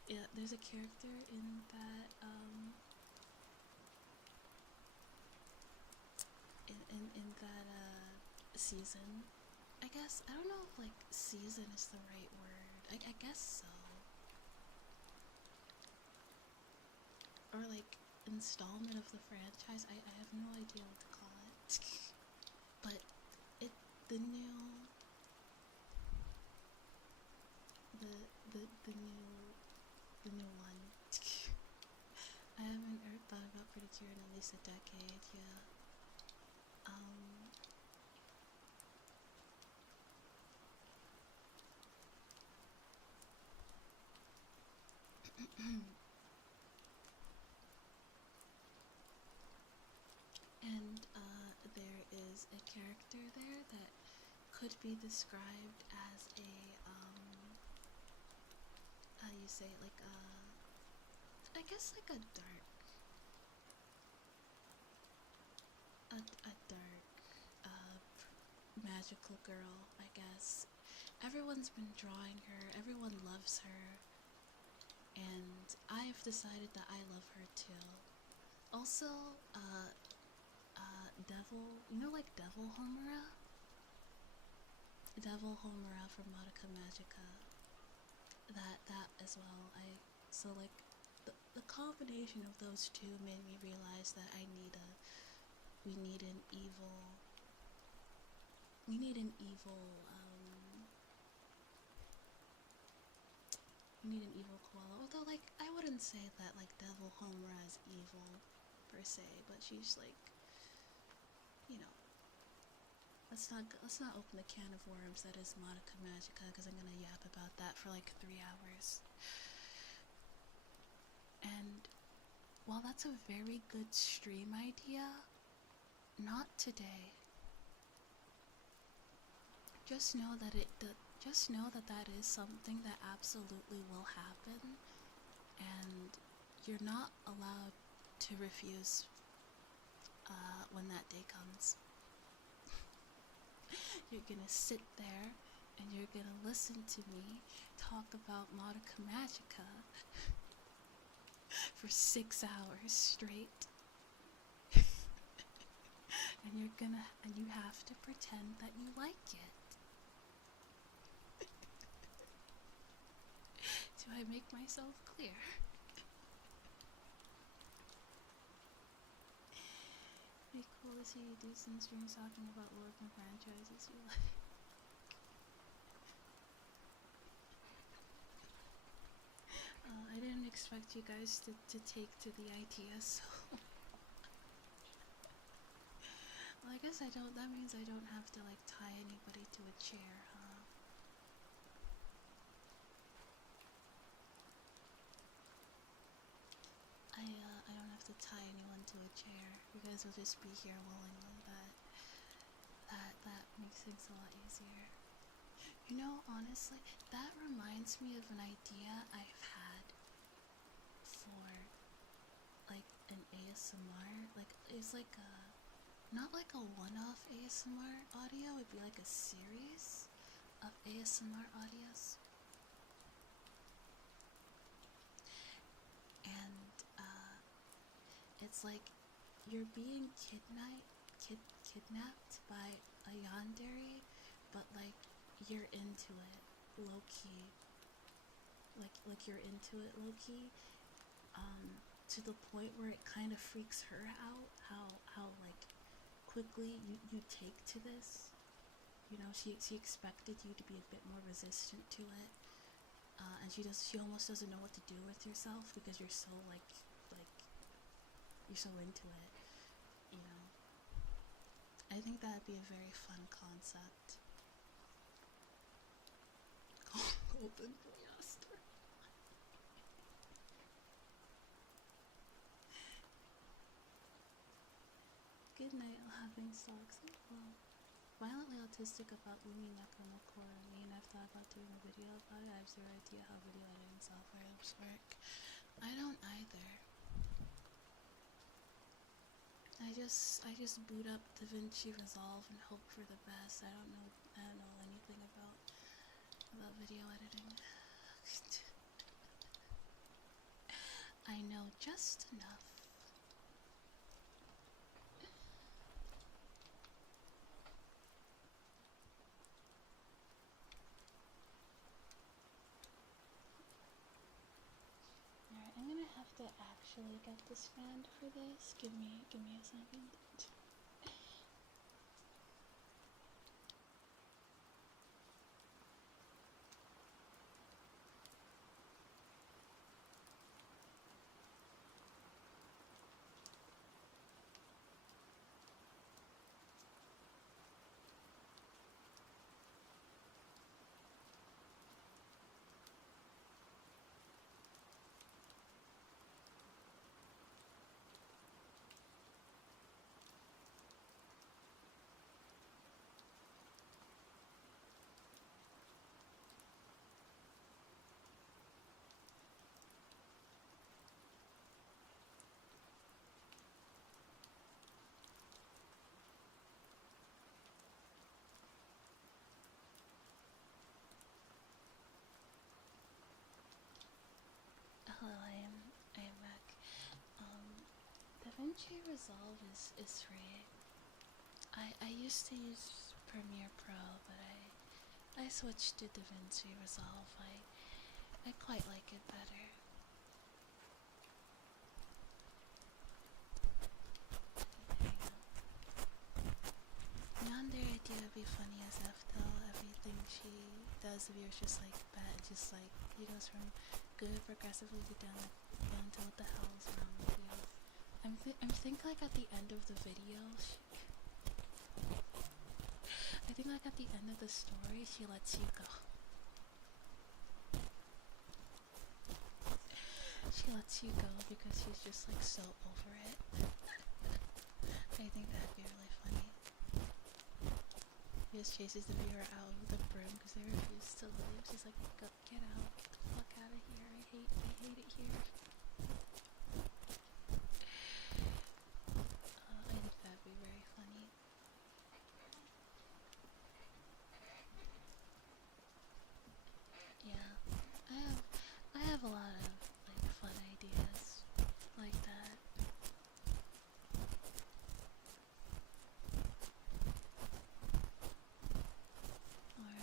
Yeah, there's a character in that in that season. I guess I don't know if like season is the right word. I guess so. Or like installment of the franchise. I have no idea what to call it. But it the new the new one. I haven't thought about Pretty Cure in at least a decade, yeah. And there is a character there that could be described as a how do you say it? Like I guess like a dark magical girl, I guess. Everyone's been drawing her, everyone loves her, and I've decided that I love her too. Also, Devil, you know, like Devil Homura? Devil Homura from Madoka Magica. That as well. So like the combination of those two made me realize that we need an evil koala. Although like I wouldn't say that like Devil Homura is evil per se, but she's like, you know, let's not open the can of worms that is Madoka Magica, because I'm gonna yap about that for like 3 hours. And while that's a very good stream idea, not today. Just know that that is something that absolutely will happen, and you're not allowed to refuse when that day comes. You're gonna sit there and you're gonna listen to me talk about Madoka Magica for 6 hours straight. And you have to pretend that you like it. Do I make myself clear? Be cool to see you do some streams talking about lore and franchises you like. I didn't expect you guys to take to the idea, so... Well, I guess that means I don't have to, like, tie anybody to a chair, huh? I don't have to tie anyone to a chair. You guys will just be here willingly. That makes things a lot easier. You know, honestly, that reminds me of an idea I've had for, like, an ASMR. Like, it's like a... not like a one-off ASMR audio, it'd be like a series of ASMR audios. And it's like you're being kidnapped by a yandere, but like you're into it low-key. Like you're into it low-key. To the point where it kind of freaks her out how like quickly you take to this. You know, she expected you to be a bit more resistant to it, and she almost doesn't know what to do with yourself because you're so like you're so into it. You know, I think that'd be a very fun concept. Golden Piaster. Good night, having stocks. Well, violently autistic about Umi Nukkunuku. I mean, I've thought about doing a video about it. I have zero idea how video editing software work. I don't either. I just boot up DaVinci Resolve and hope for the best. I don't know anything about video editing. I know just enough. Alright, I'm gonna have to actually get this fanned for this. Give me a second. Hello, I am back. DaVinci Resolve is free. I used to use Premiere Pro, but I switched to DaVinci Resolve. I quite like it better. Yandere idea would be funny as F though. Everything she does, the viewer's just like bad. Just like he goes from good progressively down to what the hell is wrong with you. I'm think like at the end of the video, I think like at the end of the story, she lets you go. She lets you go because she's just like so over it. I think that'd be really funny. He just chases the viewer out with the broom because they refuse to leave. She's like, go, get out, get the fuck out of here. I hate it here. I think that'd be very funny. Yeah, I have a lot of like fun ideas like that. Or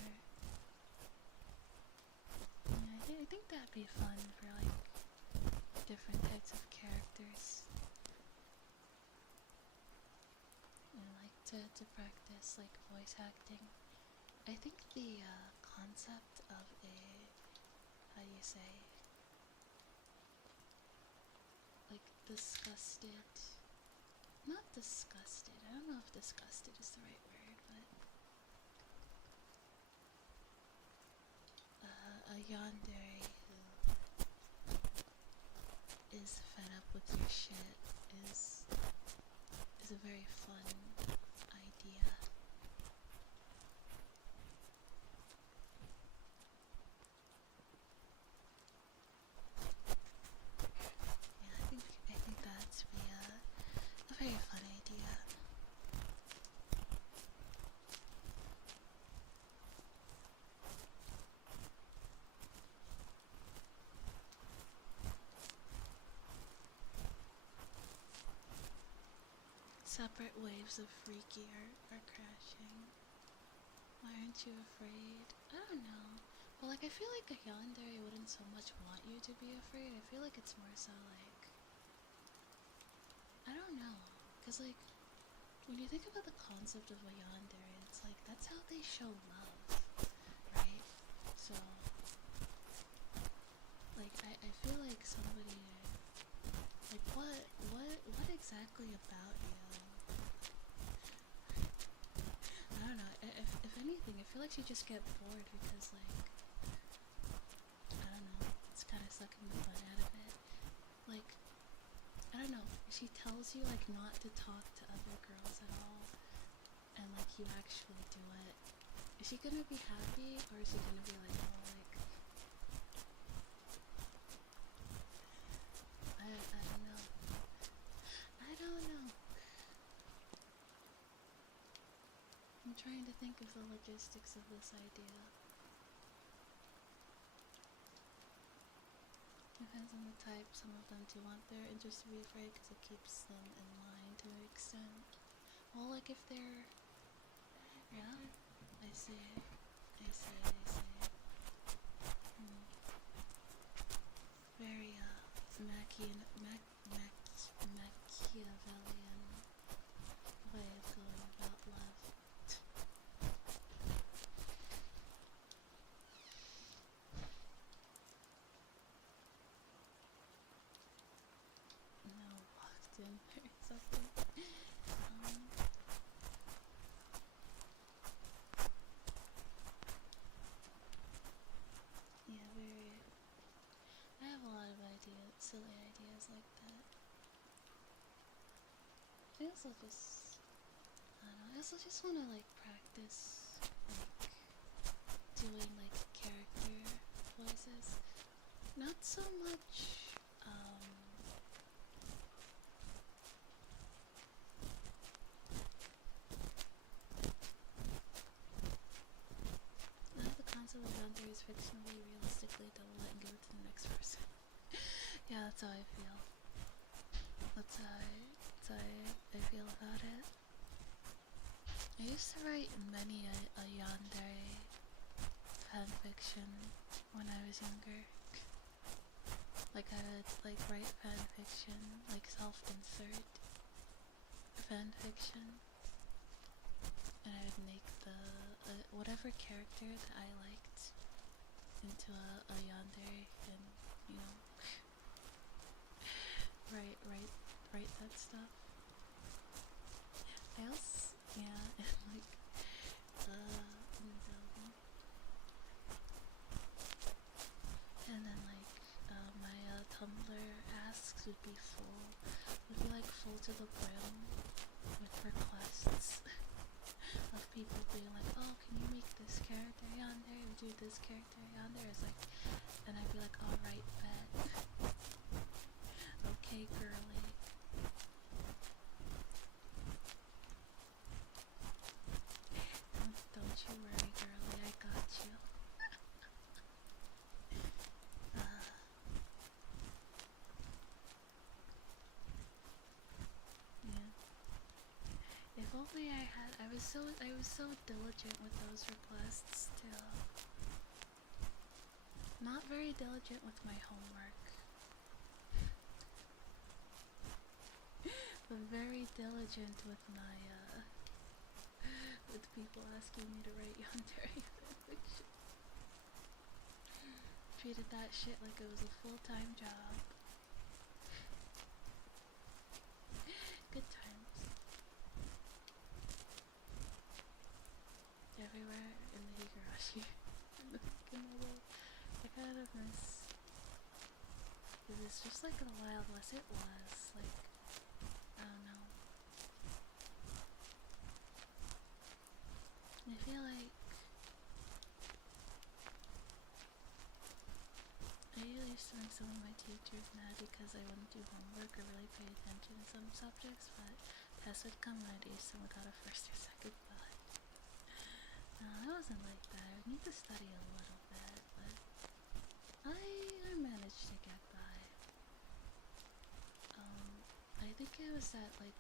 yeah, I think that'd be fun for like different types of characters. And like to practice like voice acting. I think the concept of a, how do you say, like disgusted, not disgusted, I don't know if disgusted is the right word, but a yandere who is fed up with your shit is a very fun idea. Yeah, I think that'd be a very fun idea. separate waves of freaky are crashing. Why aren't you afraid? I don't know. But like, I feel like a yandere wouldn't so much want you to be afraid. I feel like it's more so like, I don't know. Cause like, when you think about the concept of a yandere, it's like, that's how they show love, right? So, like, I feel like somebody, like, what exactly about you? I don't know. If anything, I feel like she just get bored because, like, I don't know. It's kind of sucking the fun out of it. Like, I don't know. She tells you like not to talk to other girls at all, and like you actually do it. Is she gonna be happy, or is she gonna be like, oh, like, I don't know. I don't know. I'm trying to think of the logistics of this idea. Depends on the type. Some of them do want their interest to be afraid because it keeps them in line to an extent. Well, like if they're... Yeah? I see. Very, Machiavellian way of going about love. No, locked in or something. Yeah, very... I have a lot of silly ideas like that. I also just... I don't know, I also just want to, like, practice, like, doing, like, character voices. Not so much, now the concept of boundary is fictionally, realistically, double it and give it to the next person. Yeah, that's how I feel. That's how I feel about it. I used to write many a yandere fanfiction when I was younger. Like I would like write fanfiction, like self-insert fanfiction, and I would make the whatever character that I liked into a yandere, and you know, write that stuff. I also, yeah, and like and then like my Tumblr asks would be like full to the brim with requests of people being like, oh, can you make this character yandere? We do this character yandere. It's like, and I'd be like, alright, bet. Okay, girly. Don't you worry, girly, I got you. Yeah. If only I was so diligent with those requests too. Not very diligent with my homework. But very diligent with my with people asking me to write yandere fanfiction. Treated that shit like it was a full-time job. Good times. Everywhere in the Higurashi. I kind of miss... It was just like the Wild West. It was like... I don't know. I feel like I used to make some of my teachers mad because I wouldn't do homework or really pay attention to some subjects, but tests would come and I'd ace them without a first or second thought. No, I wasn't like that. I need to study a little bit, but I managed to get by. I think it was that like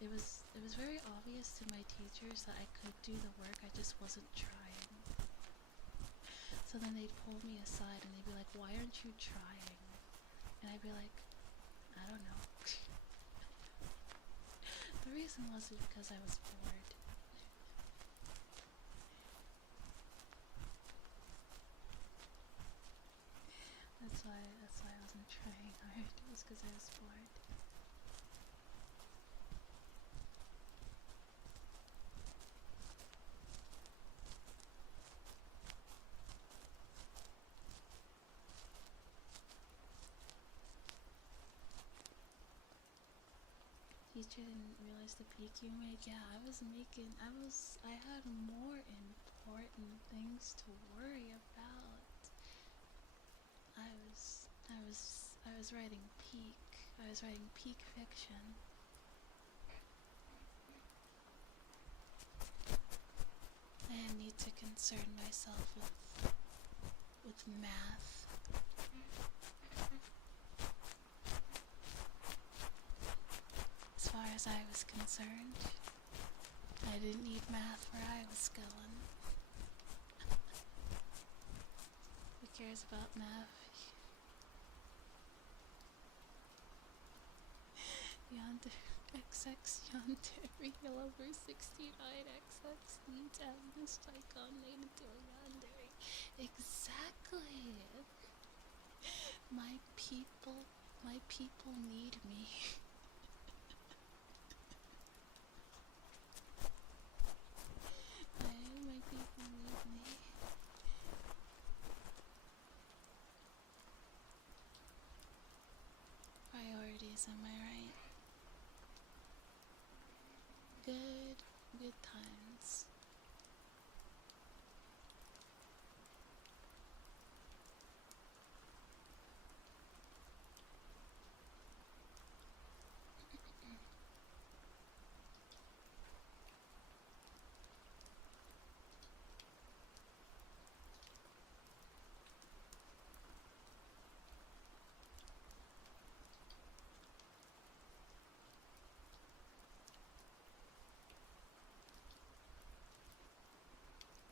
it was very obvious to my teachers that I could do the work, I just wasn't trying. So then they'd pull me aside and they'd be like, why aren't you trying? And I'd be like, I don't know. The reason was because I was bored. That's why I wasn't trying hard. It was because I was bored. Teacher didn't realize the peak you made. Yeah, I had more important things to worry about. I was writing peak. I was writing peak fiction. I didn't need to concern myself with math. As far as I was concerned, I didn't need math where I was going. Who cares about math? Yonder XX yonder real over 69 XX needs Agnes Tycon named to yonder. Exactly. My people need me. My people need me. Priorities, am I right? Good times.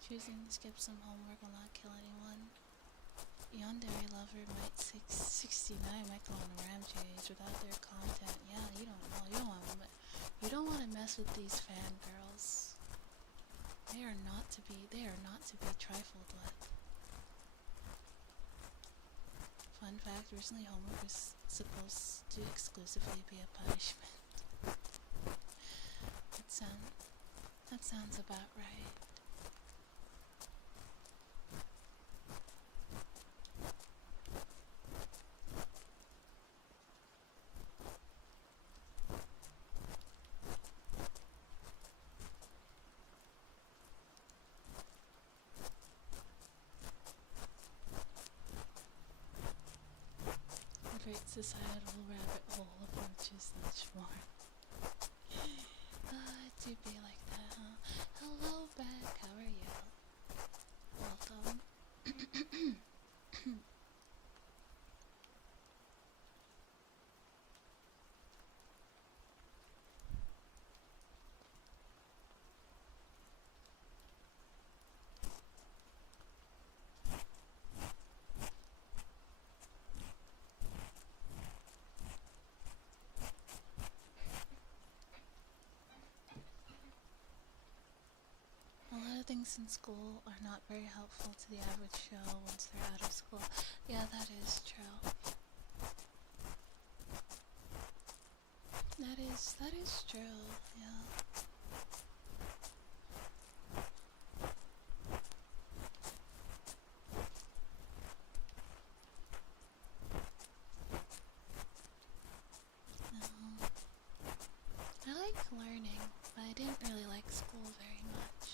Choosing to skip some homework will not kill anyone. Yandere lover might 69 might go on a rampage without their content. Yeah, you don't know. You don't want to mess with these fangirls. They are not to be trifled with. Fun fact, recently homework was supposed to exclusively be a punishment. That sounds about right. A great societal rabbit hole approaches each more. It do be like that, huh? Hello, Beck. How are you? Welcome. A lot of things in school are not very helpful to the average Joe once they're out of school. Yeah, that is true. That is true, yeah. No. I like learning, but I didn't really like school very much.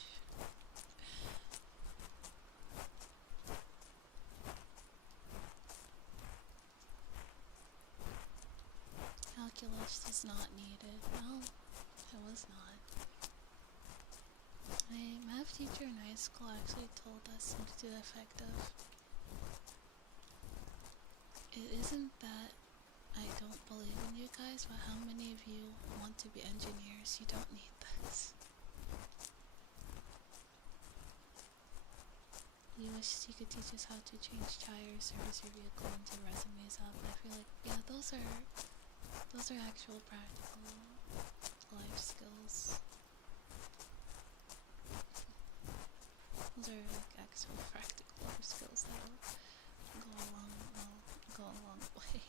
Calculus is not needed. No, it was not. My math teacher in high school actually told us something to the effect of, it isn't that I don't believe in you guys, but how many of you want to be engineers? You don't need this. You wish you could teach us how to change tires, service your vehicle, and do resumes up. I feel like, yeah, those are actual practical life skills. Those are like actual practical life skills that'll go a long way.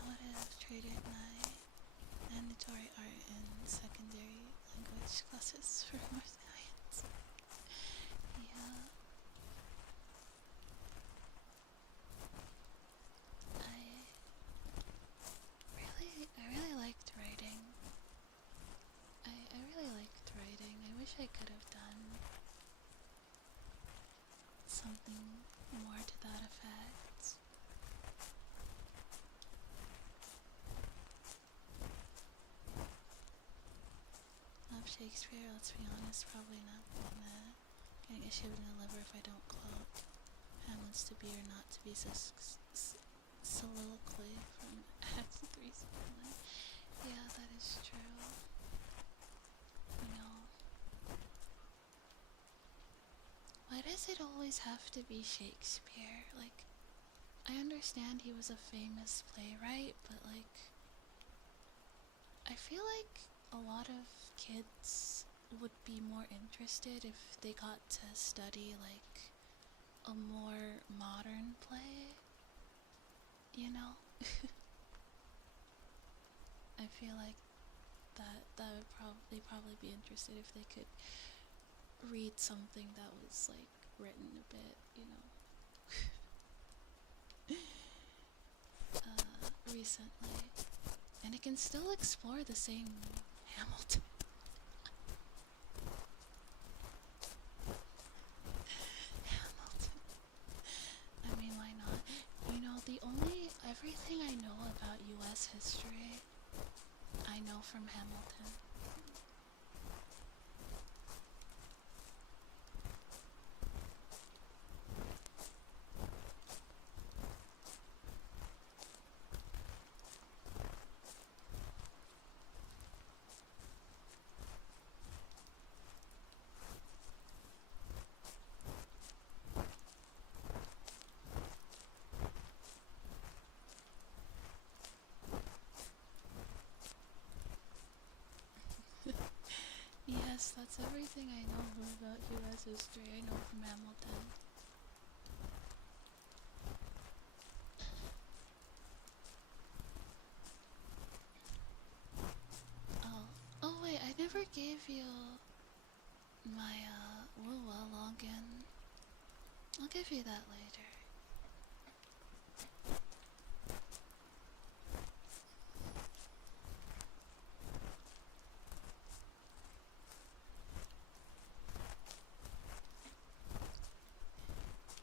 I would have traded my mandatory art and secondary language classes for more science. Yeah. I really liked writing. I really liked writing. I wish I could have done something more to that effect. Love Shakespeare, let's be honest, probably not gonna getting a shivved in the liver if I don't quote Hamlet's to be or not to be soliloquy from Act 3 Superman. Yeah, that is true. You know, why does it always have to be Shakespeare? Like, I understand he was a famous playwright, but like, I feel like a lot of kids would be more interested if they got to study like a more modern play, you know? I feel like that would probably be interested if they could read something that was like written a bit, you know, recently, and it can still explore the same Hamilton. Hamilton. I mean, why not? You know, everything I know about US history, I know from Hamilton. Yes, that's everything I know about US history. I know from Hamilton. Oh wait, I never gave you my Woowa login. I'll give you that later.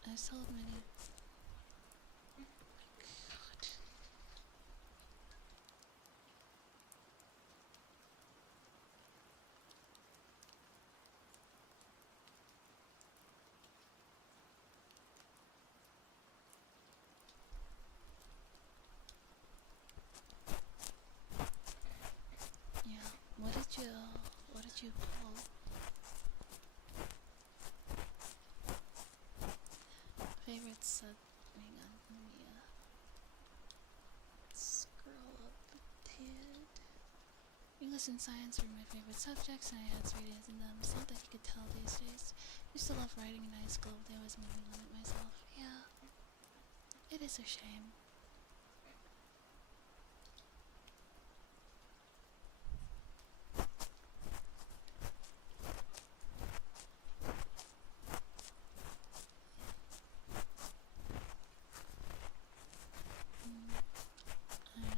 I sold many. Oh my god. Yeah. What did you pull? Favorite sub. Hang on, let me scroll up a tad. English and science were my favorite subjects, and I had straight A's in them. It's not that you could tell these days. Used to love writing in high school, but they always made me limit myself. Yeah, it is a shame. I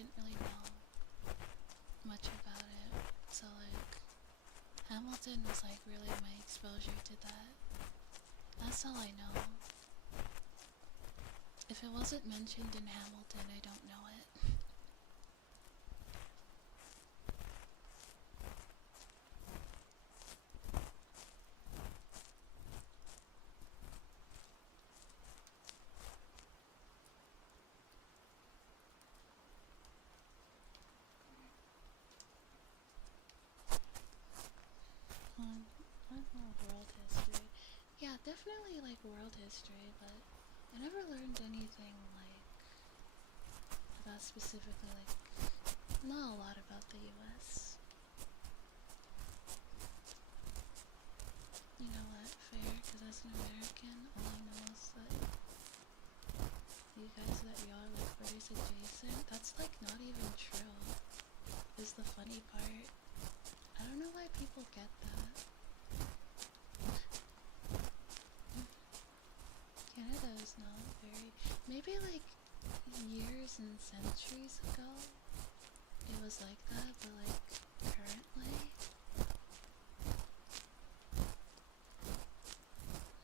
didn't really know much about it. So like Hamilton was like really my exposure to that. That's all I know. If it wasn't mentioned in Hamilton, I don't know it. I love world history. Yeah, definitely like world history, but I never learned anything like about specifically like not a lot about the US. You know what? Fair, because as an American, all I know is that you guys that y'all are like British adjacent, that's like not even true. Is the funny part. I don't know why people get that. Canada is not very... Maybe like years and centuries ago it was like that, but like currently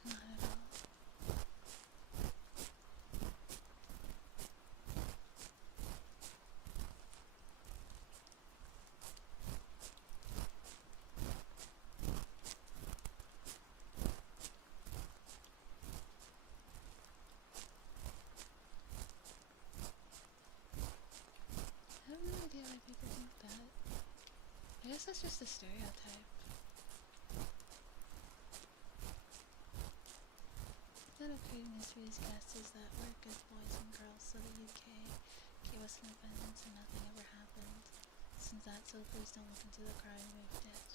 not at all. I have no idea why people think that. I guess that's just a stereotype. Instead of creating history's guess is that we're good boys and girls, so the UK gave us independence and nothing ever happened. Since that, so please don't look into the crime we did.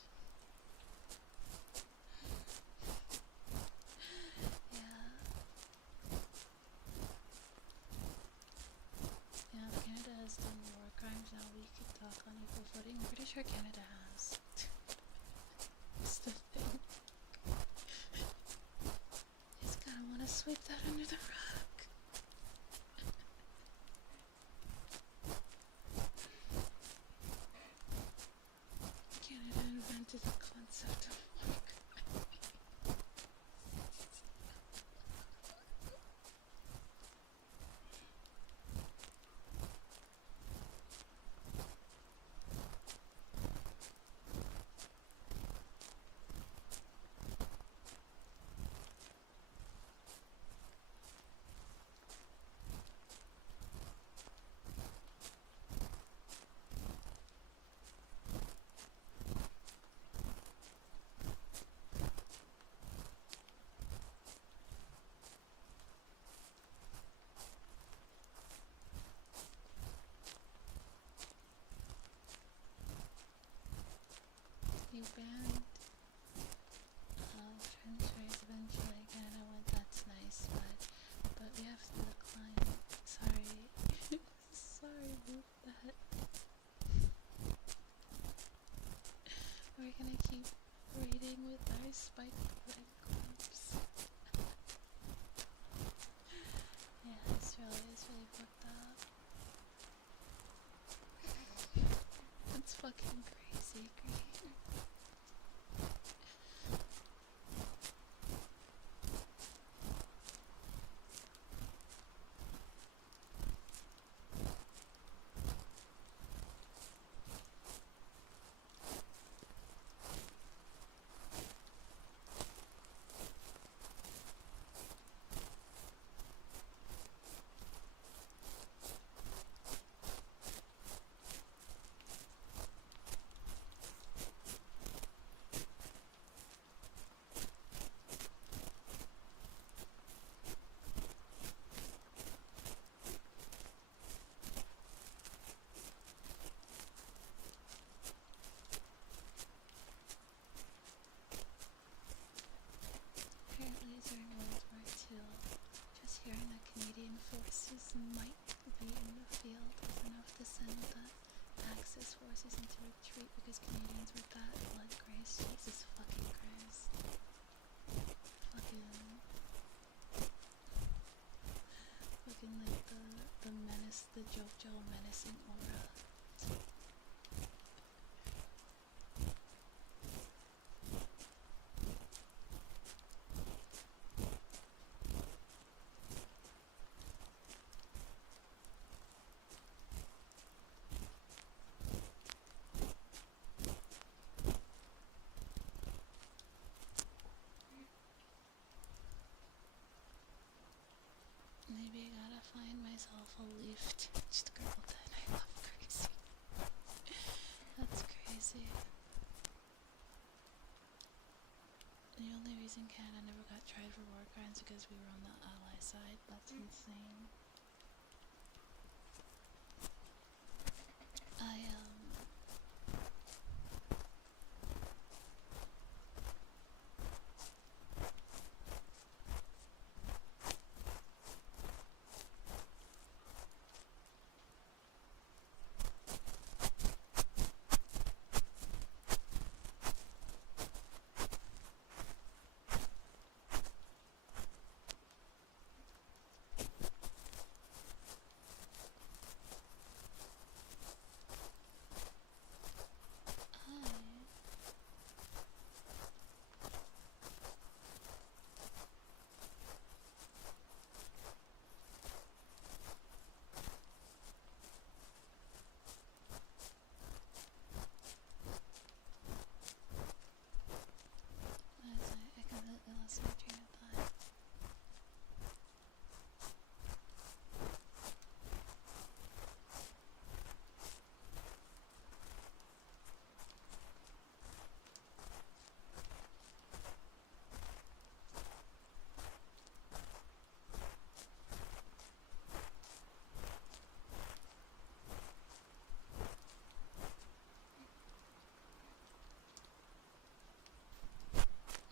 Yeah. Yeah, if Canada has done war crimes, now we could talk on equal footing. I'm pretty sure Canada has. It's the thing. Just kinda wanna sweep that under the rug. Canada invented the concept of war crime. You banned French race eventually. Canada went, that's nice, but we have to decline. Sorry. Sorry about that. We're gonna keep raiding with our spiked pudding clubs. Yeah, it's really fucked up. That's fucking crazy, Green. Apparently during World War II, just hearing that Canadian forces might be in the field was enough to send the Axis forces into retreat because Canadians were that blood crazed. Jesus fucking Christ. Fucking like the menace, the the JoJo menacing aura. Maybe I gotta find myself a leaf-tinged girl then. I love crazy. That's crazy. The only reason Canada never got tried for war crimes because we were on the ally side. That's insane. I completely lost my train of thought.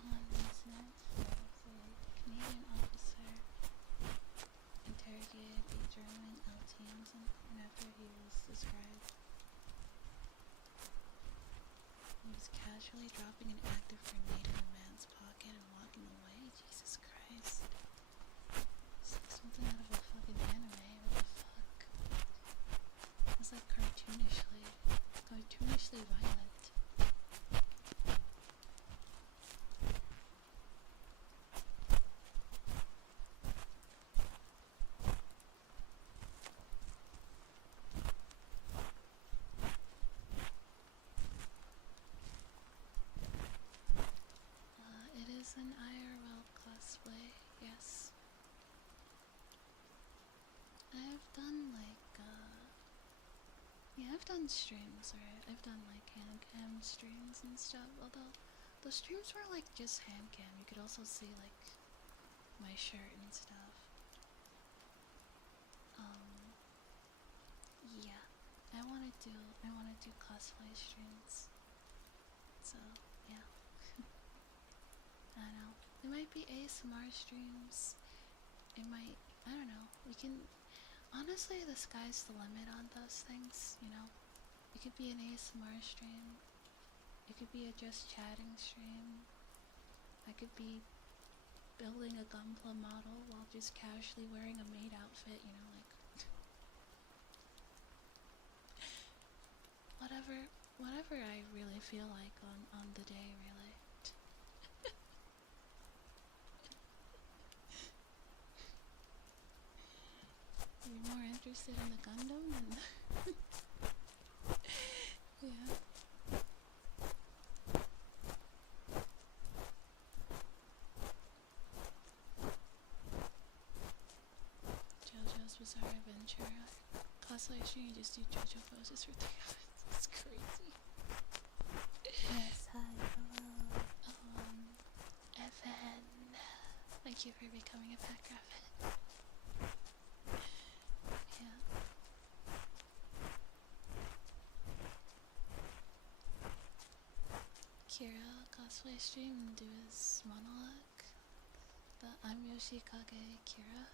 On these notes, a Canadian officer interrogated the German L teams, and after he was described, he was casually dropping an active grenade in the man's pocket and walking away. Jesus Christ. It's like something out of a fucking anime. What the fuck? It was like cartoonishly violent. It is an IRL cosplay, yes. I've done I've done streams, right? I've done like hand cam streams and stuff, although the streams were like just hand cam. You could also see like my shirt and stuff. Yeah. I wanna do cosplay streams. So, yeah. I don't know. There might be ASMR streams. It might, I don't know. We can, honestly, the sky's the limit on those things, you know? It could be an ASMR stream. It could be a just chatting stream. I could be building a Gunpla model while just casually wearing a maid outfit, you know, like... whatever I really feel like on the day, really. You're more interested in the Gundam than yeah. JoJo's Bizarre Adventure cosplay stream. You just do JoJo poses for 3 hours. It's crazy. Yes, hi, hello. FN. Thank you for becoming a pack rabbit. Yeah. Kira cosplay stream and do his monologue. The I'm Yoshikage Kira.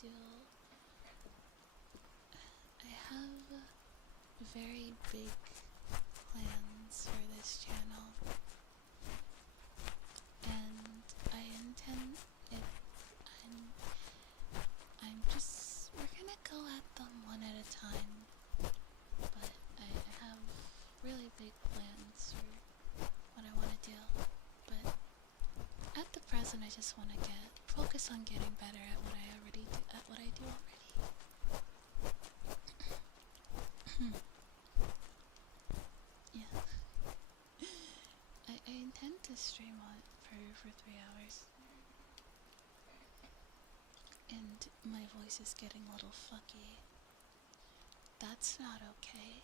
do. I have very big plans for this channel, and I intend it. We're gonna go at them one at a time, but I have really big plans for what I want to do. But at the present, I just want to focus on getting better at what I do already. Yeah. I intend to stream on for 3 hours. And my voice is getting a little fucky. That's not okay.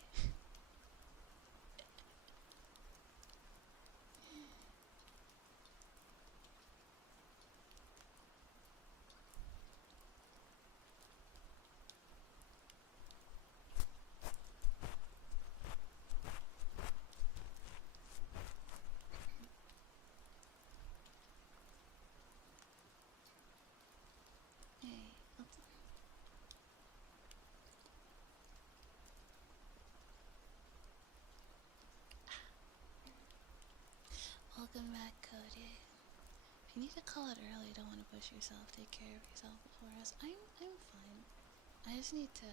Hey, welcome back, Cody. If you need to call it early, don't want to push yourself, take care of yourself before us. I'm fine. I just need to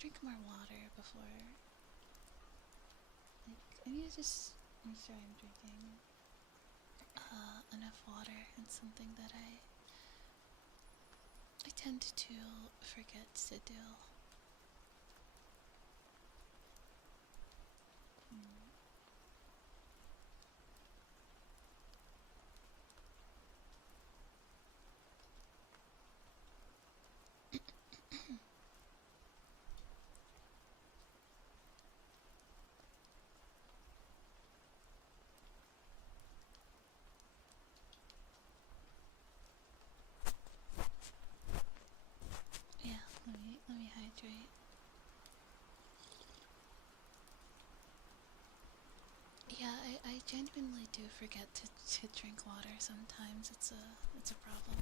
drink more water before. Like, I need to just make sure I'm drinking enough water. It's something that I tend to forget to do. Yeah, let me hydrate. Yeah, I genuinely do forget to drink water sometimes. It's a problem.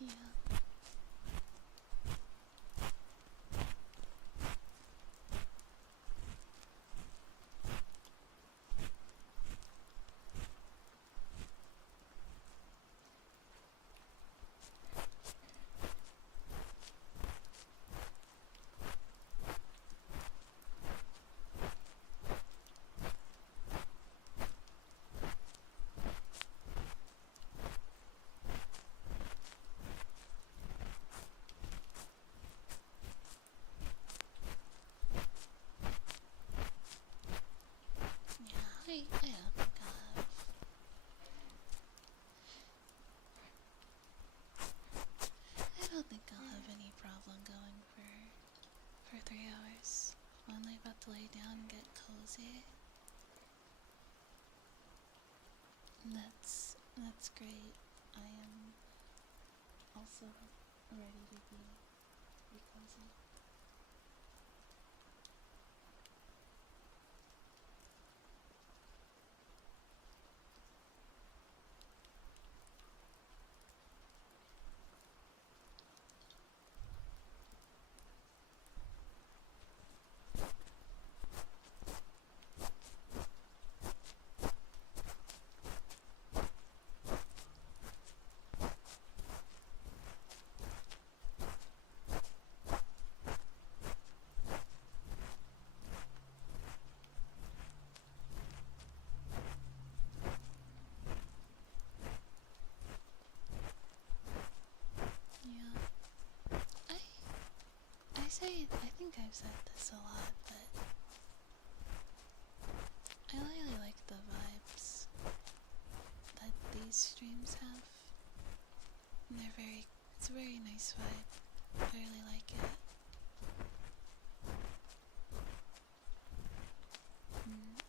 Yeah. I don't think I'll have any problem going for 3 hours. I'm only about to lay down and get cozy. That's great. I am also ready to be cozy. I've said this a lot, but I really like the vibes that these streams have. And it's a very nice vibe. I really like it.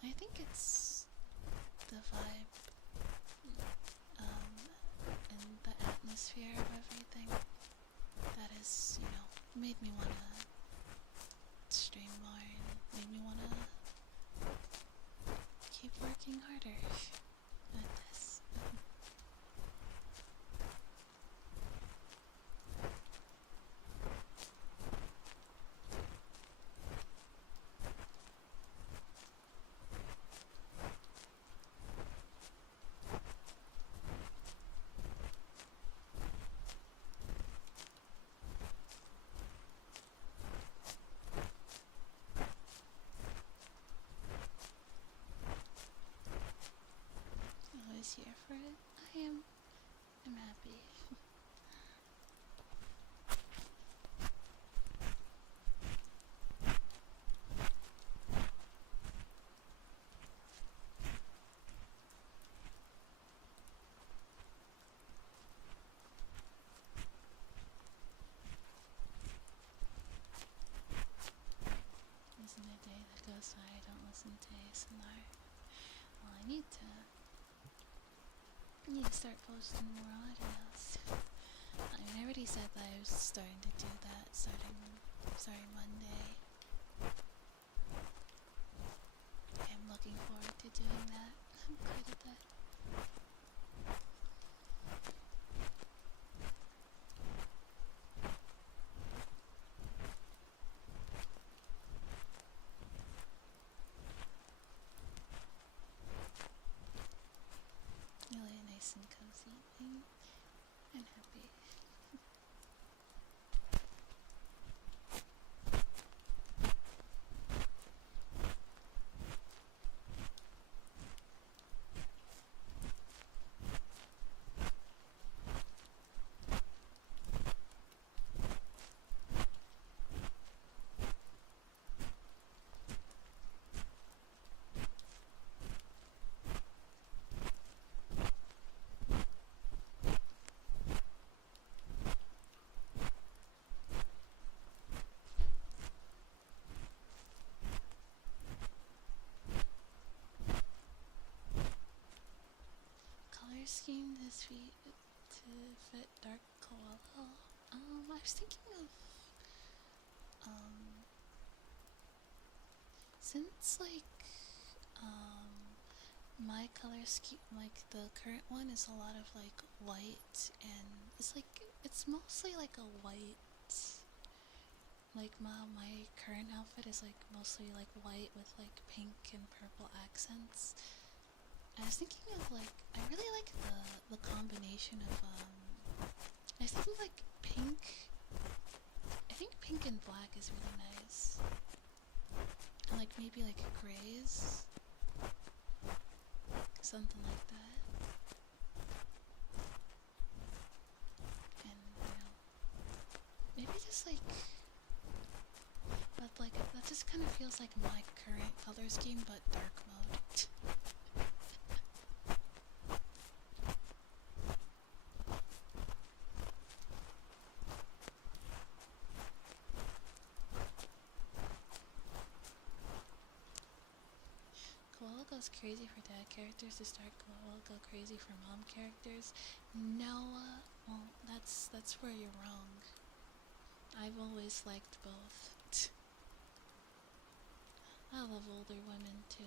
I think it's the vibe, and the atmosphere of everything that has, made me wanna stream more and made me wanna keep working harder at this. Always here for it. I'm happy. Isn't a day that goes by I don't listen to ASMR. Well, I need to start posting more audios. I mean, I already said that I was starting to do that starting Monday. I'm looking forward to doing that quite a bit. Really nice and cozy. I'm happy. Color scheme this week to fit dark Coello. I was thinking of since my color scheme, like the current one is a lot of like white, and it's mostly like a white, like my current outfit is like mostly like white with like pink and purple accents. I was thinking of I really like the combination of I think like pink and black is really nice, and like maybe like grays, something like that. And maybe just but like that just kind of feels like my current color scheme, but dark mode. Coello goes crazy for dad characters to start Coello go crazy for mom characters. No, well, that's where you're wrong. I've always liked both. I love older women too.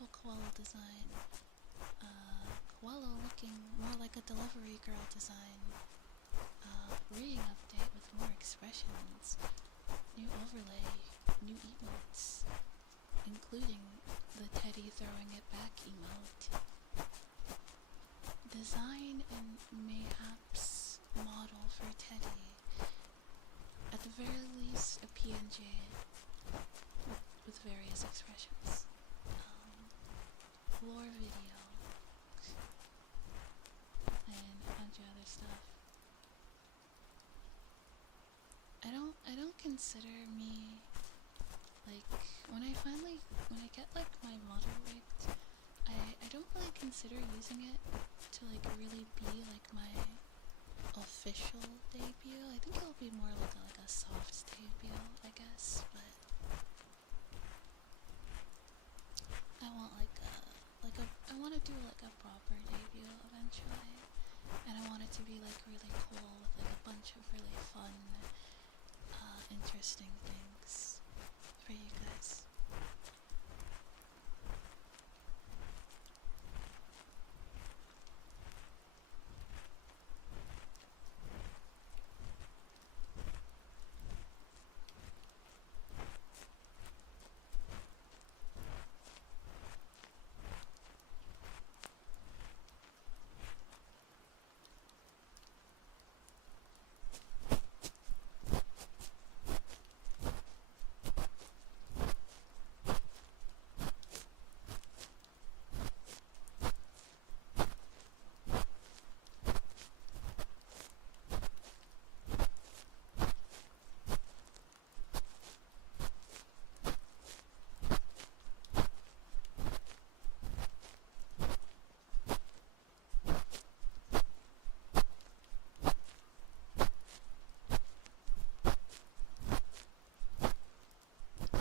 beautiful Coello design. Coello looking more like a delivery girl design. Reading update with more expressions. New overlay, new emotes, including the Teddy throwing it back emote. Design and mayhaps model for Teddy. At the very least, a PNG with various expressions. Lore video. And a bunch of other stuff. I don't consider me, like, when I get like my model rigged, I don't really consider using it to like really be like my official debut. I think it'll be more like a soft debut, I guess, but I want I want to do like a proper debut eventually, and I want it to be like really cool with like a bunch of really fun, interesting things for you guys.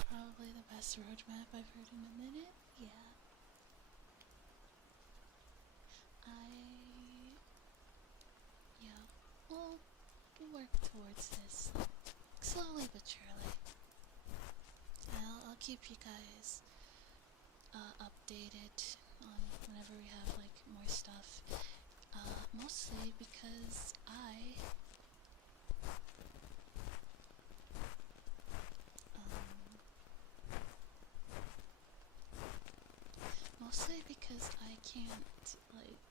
Probably the best roadmap I've heard in a minute. Yeah. Yeah, we'll work towards this, like, slowly but surely. I'll keep you guys updated on whenever we have like more stuff. Mostly because I can't, like,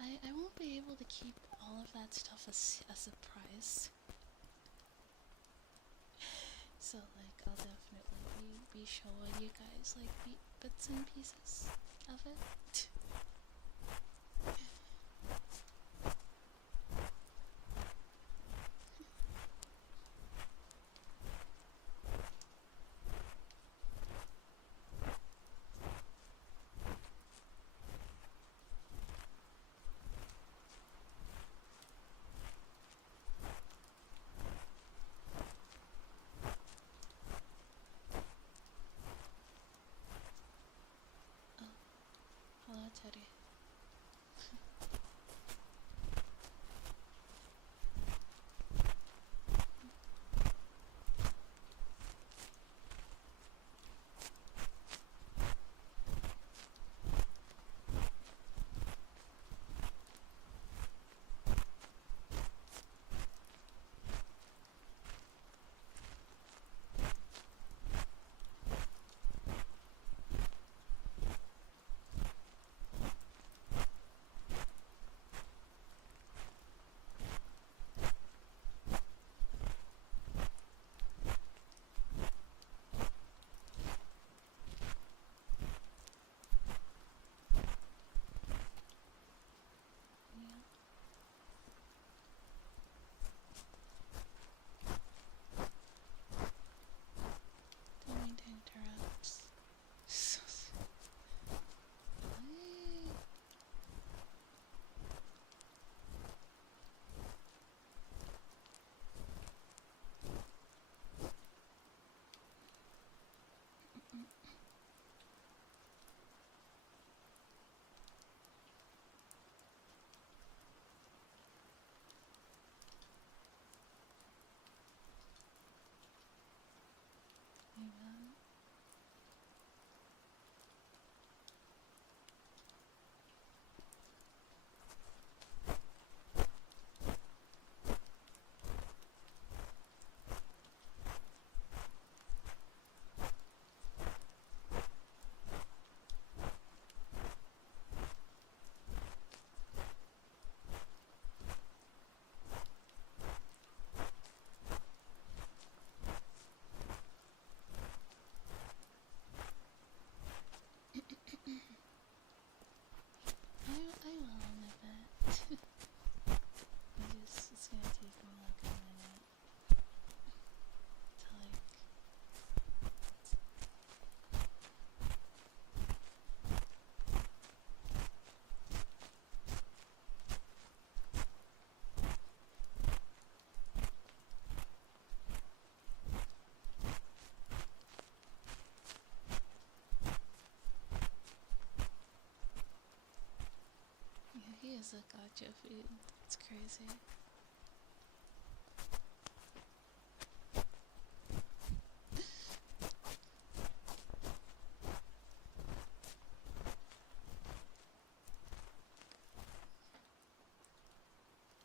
I won't be able to keep all of that stuff a surprise. So like I'll definitely be showing you guys like bits and pieces of it. Hello is a gacha food. It's crazy.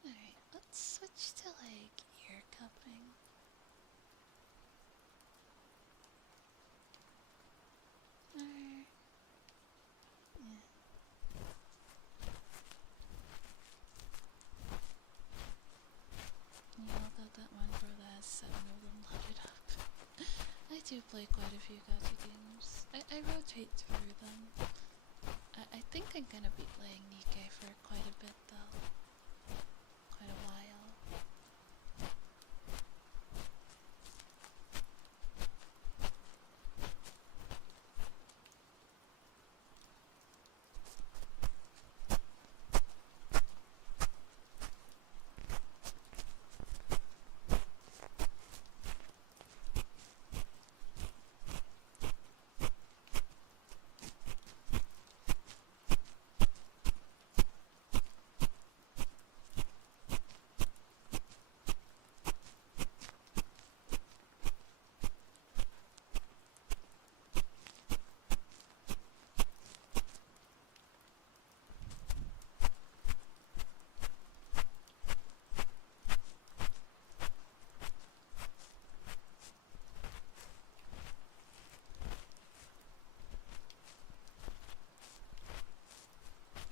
Alright, let's switch to like ear cupping. Or yeah. Y'all got that one bro that has 7 of them loaded up. I do play quite a few gacha games. I rotate through them. I think I'm gonna be playing Nikkei for quite a bit though. Quite a while.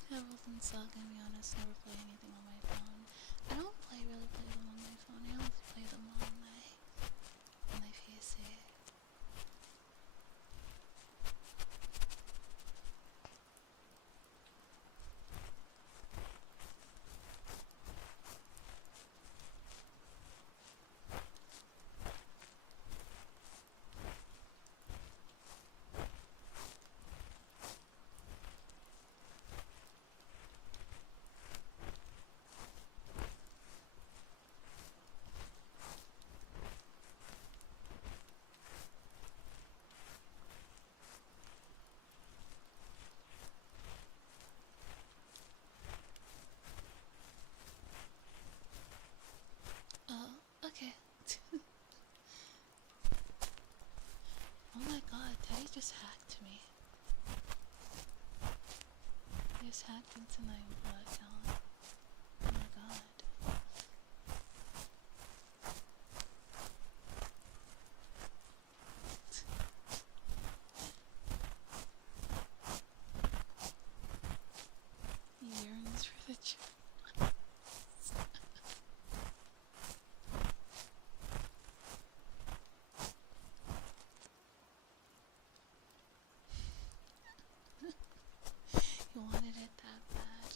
Hamilton Saga, to be honest, never play anything on my phone. I don't really play them on my phone. I only play them on my PC. Oh, okay. Oh my god, Teddy just hacked me. He just hacked into my account. Oh my god. He yearns for the chat. He wanted it that bad.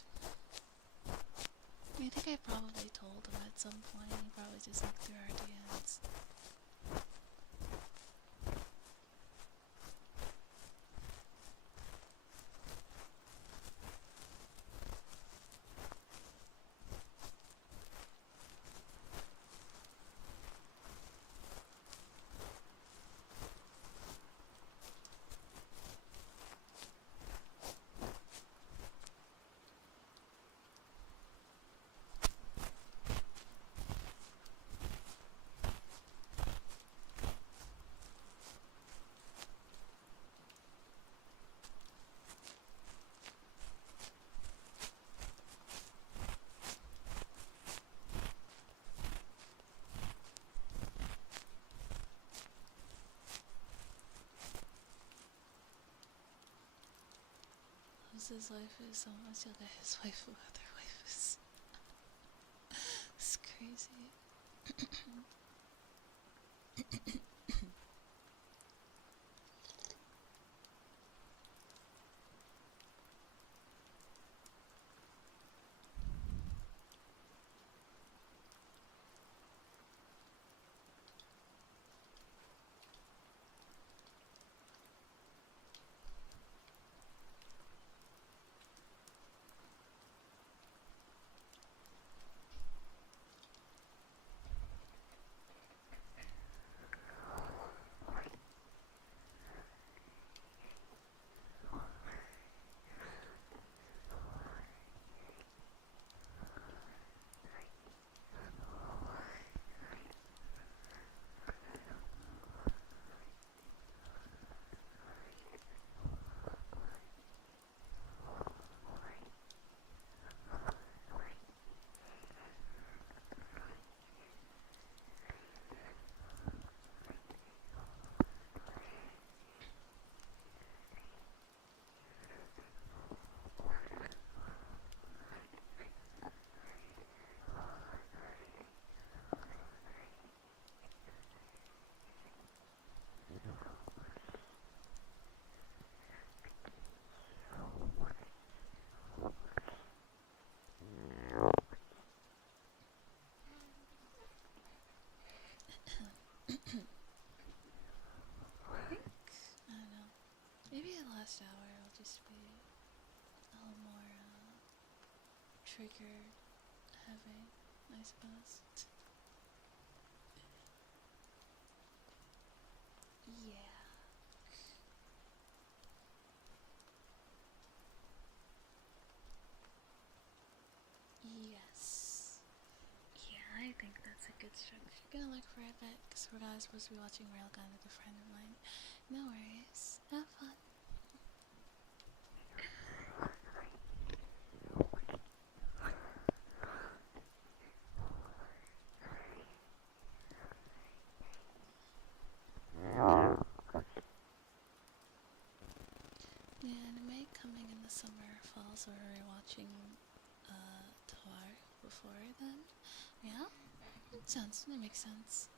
I think I probably told him at some point. He probably just looked through our DMs. His waifu so much, he'll get his waifu other waifus. It's crazy. trigger heavy, I suppose. Yeah. Yes. Yeah, I think that's a good structure. Gonna look for a bit, because we're not supposed to be watching Railgun with a friend of mine. No worries. Have fun. The anime coming in the summer, fall, so we're watching Tar before then. Yeah? That makes sense.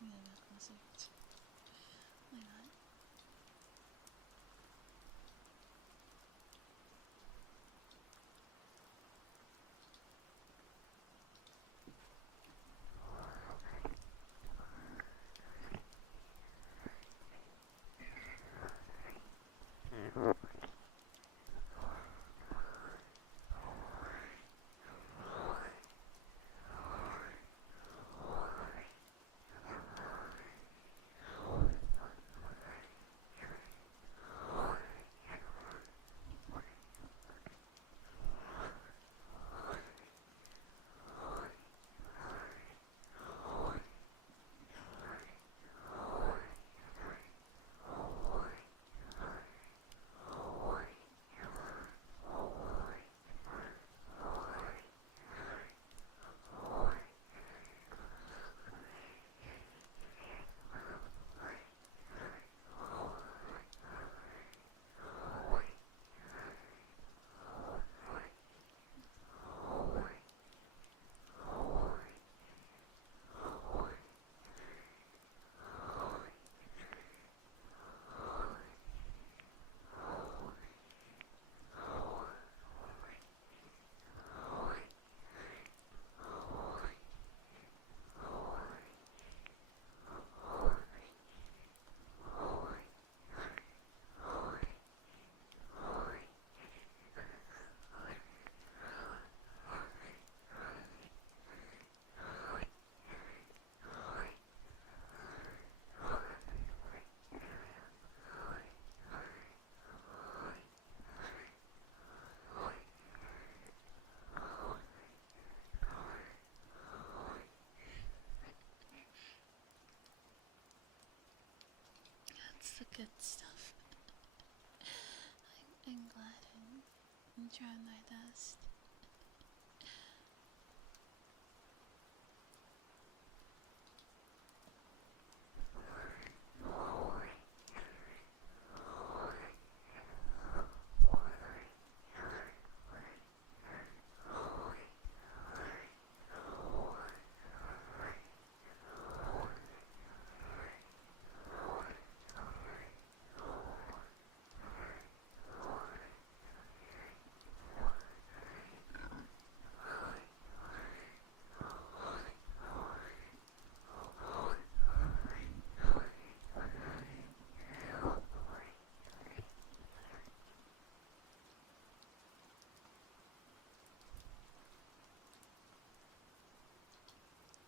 I'm gonna go closer. Why not? That's the good stuff. I'm glad I'm trying my best.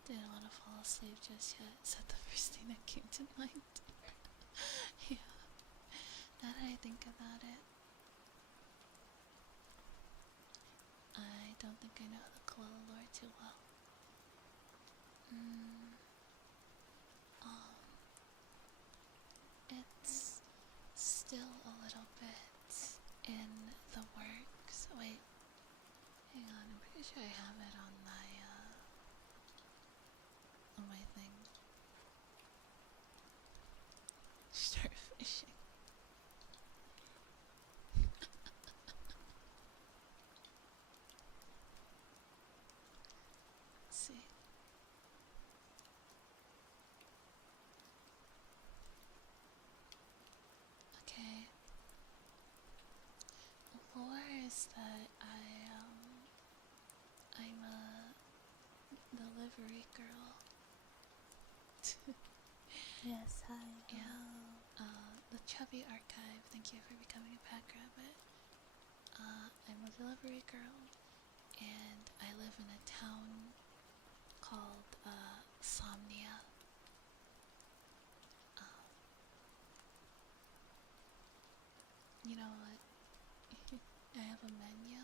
Didn't want to fall asleep just yet. Is that the first thing that came to mind? Yeah. Now that I think about it, I don't think I know the Coello lore too well. Um, it's pretty sure I have it on my thing. Start fishing. Let's see. Okay. Lore is that I'm a delivery girl. Yes, hi. Yeah. Hello. The Chubby Archive, thank you for becoming a pack rabbit. I'm a delivery girl, and I live in a town called Somnia. You know what? I have a menu.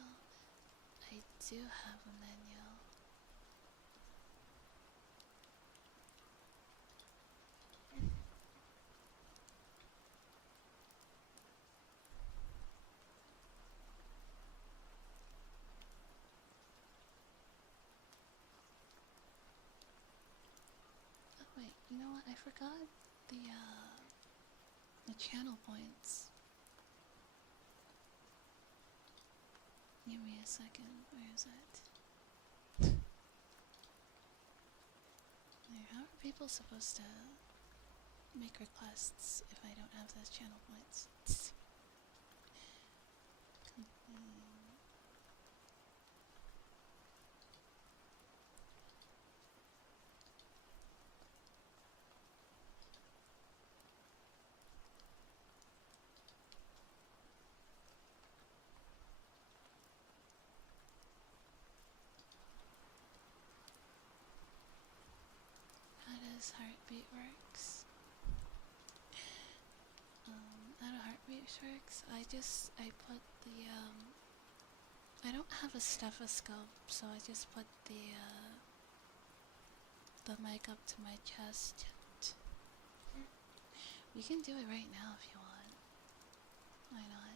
I do have a menu. Oh wait, you know what? I forgot the channel points. Give me a second. Where is it? How are people supposed to make requests if I don't have those channel points? How does heartbeat works? How do heartbeat works? I put I don't have a stethoscope, so I just put the mic up to my chest. We can do it right now if you want. Why not?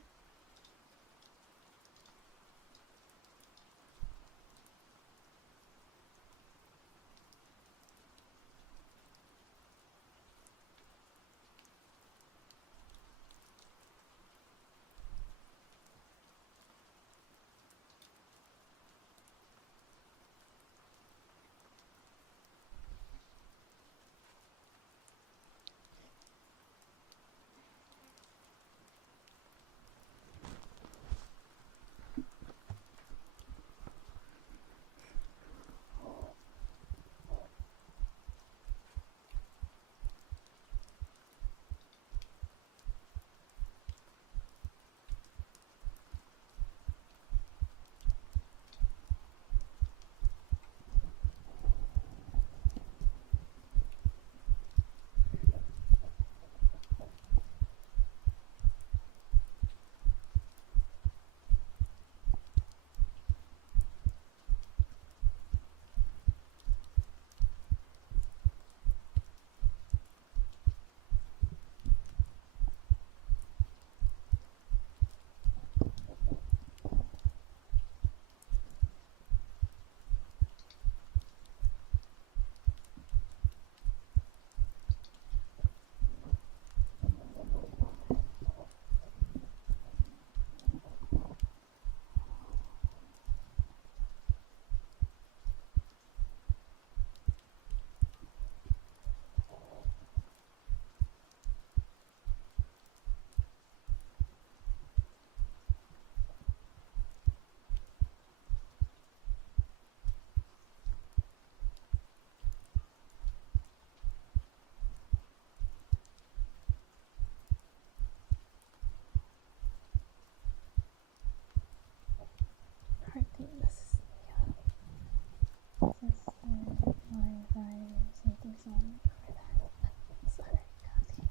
Heartbeat, this is my variety or something song for that. Sorry, Kathy.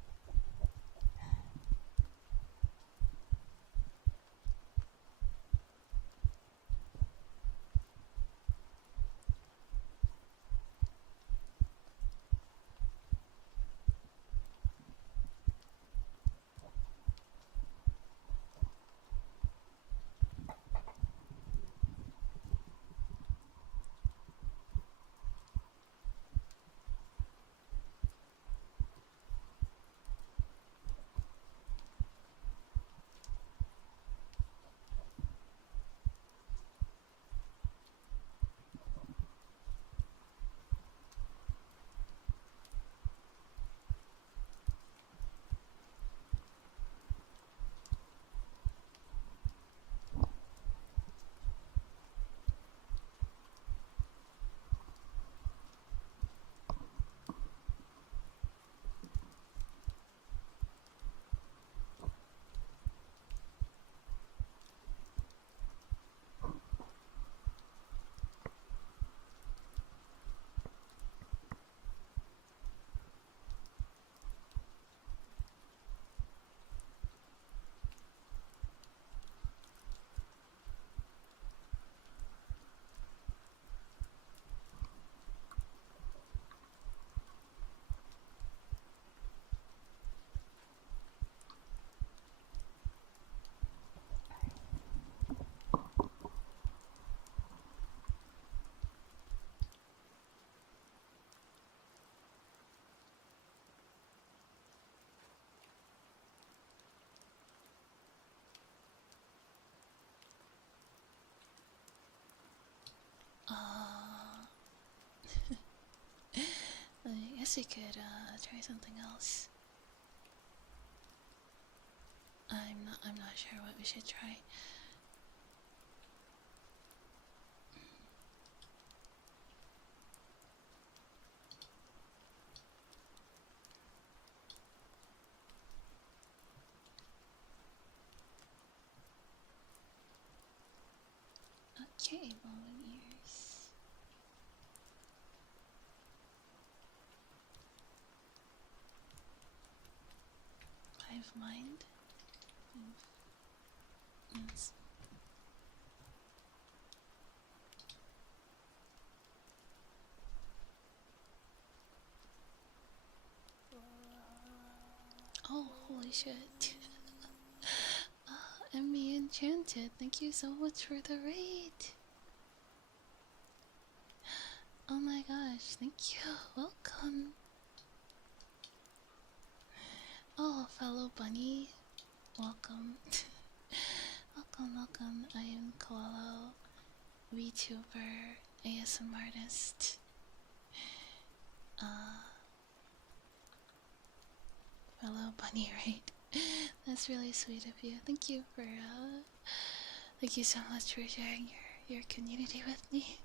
guess we could try something else. I'm not sure what we should try. Okay, volunteers. Hive mind. Yes. Oh, holy shit. Emmy Enchanted, thank you so much for the raid. Oh my gosh, thank you. Welcome. Oh, fellow bunny, welcome. Welcome. I am Coello, VTuber, ASM artist. Fellow bunny, right? That's really sweet of you. Thank you so much for sharing your community with me.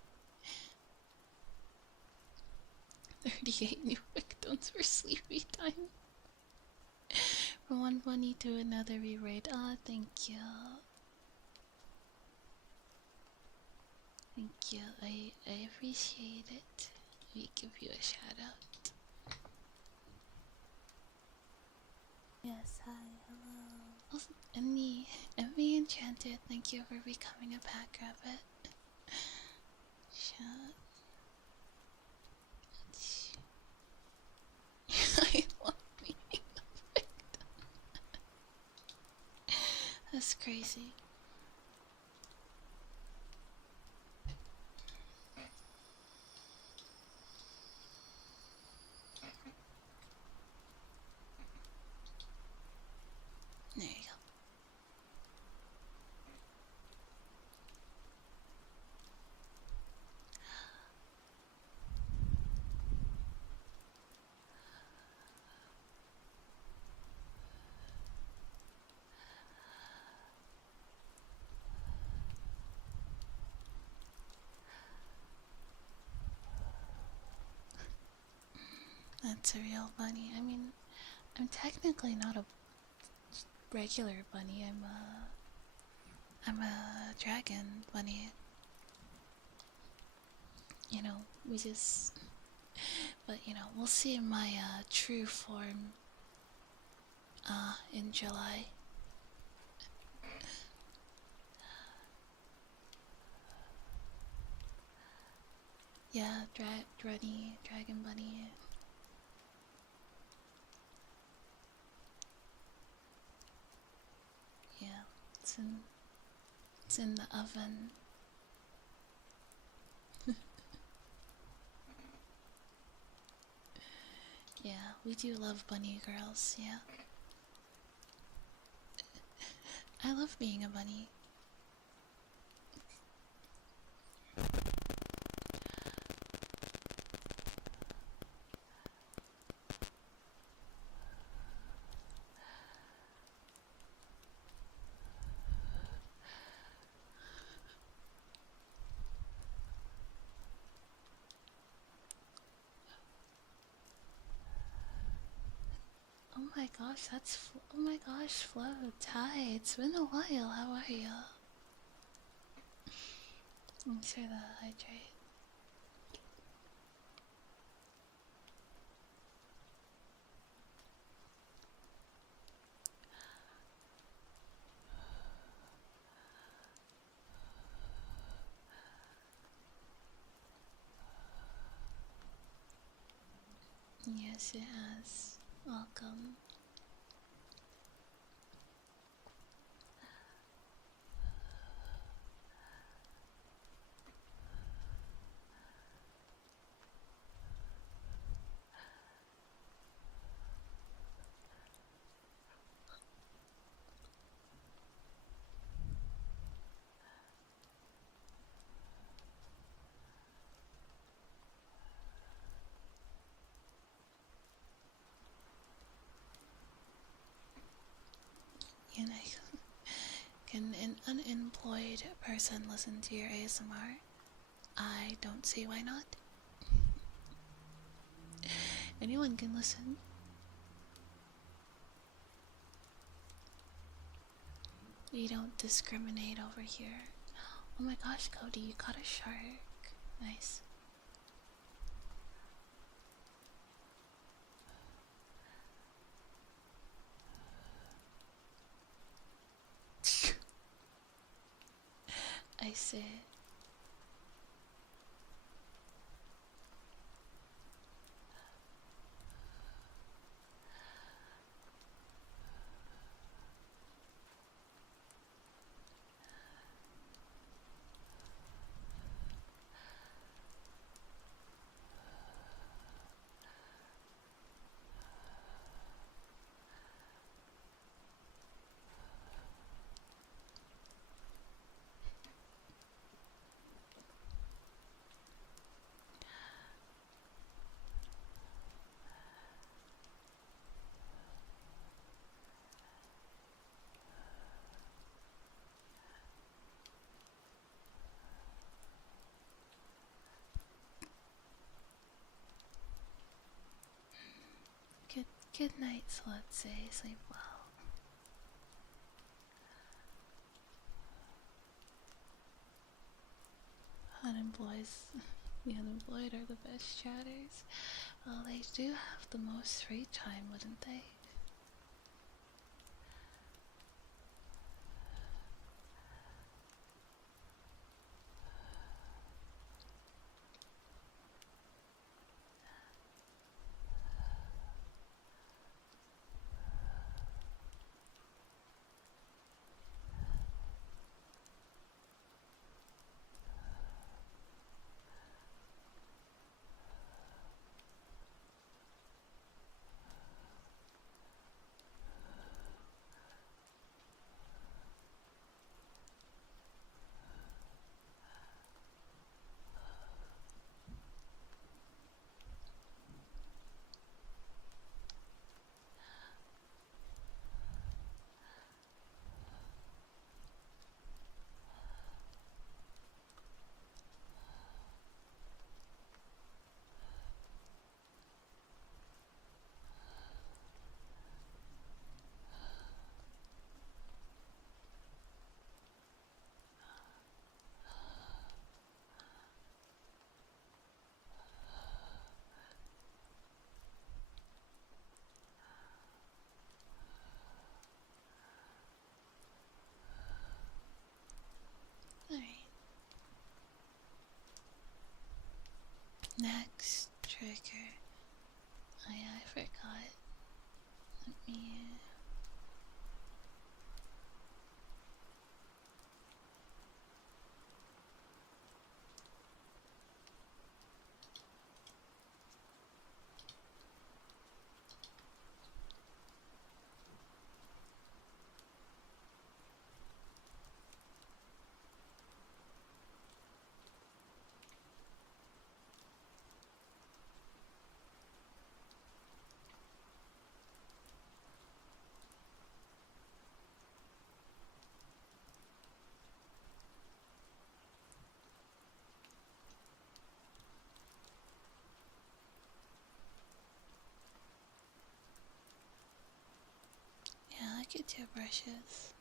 38 new victims for sleepy time. From one bunny to another we raid. Ah, thank you. Thank you. I appreciate it. We give you a shout out. Yes, hi, hello. Also, Emmy Enchanted, thank you for becoming a pack rabbit. Shut. I love being a victim. That's crazy. There you go. That's a real bunny. I mean, I'm technically not a regular bunny. I'm a dragon bunny. You know, but you know, we'll see my true form in July. Yeah, dragon bunny. Yeah, it's in the oven. Yeah, we do love bunny girls, yeah. I love being a bunny. Oh my gosh, oh my gosh, Float. Hi, it's been a while. How are you? Thanks for the hydrate. Yes, it has. Welcome. person listen to your ASMR, I don't see why not. Anyone can listen. We don't discriminate over here. Oh my gosh, Cody, you caught a shark. Nice. I see. Good night, let's say. Sleep well. The unemployed are the best chatters. Well, they do have the most free time, wouldn't they? Alright. Next trigger. Oh yeah, I forgot. Let me... Yeah, I get 2 brushes.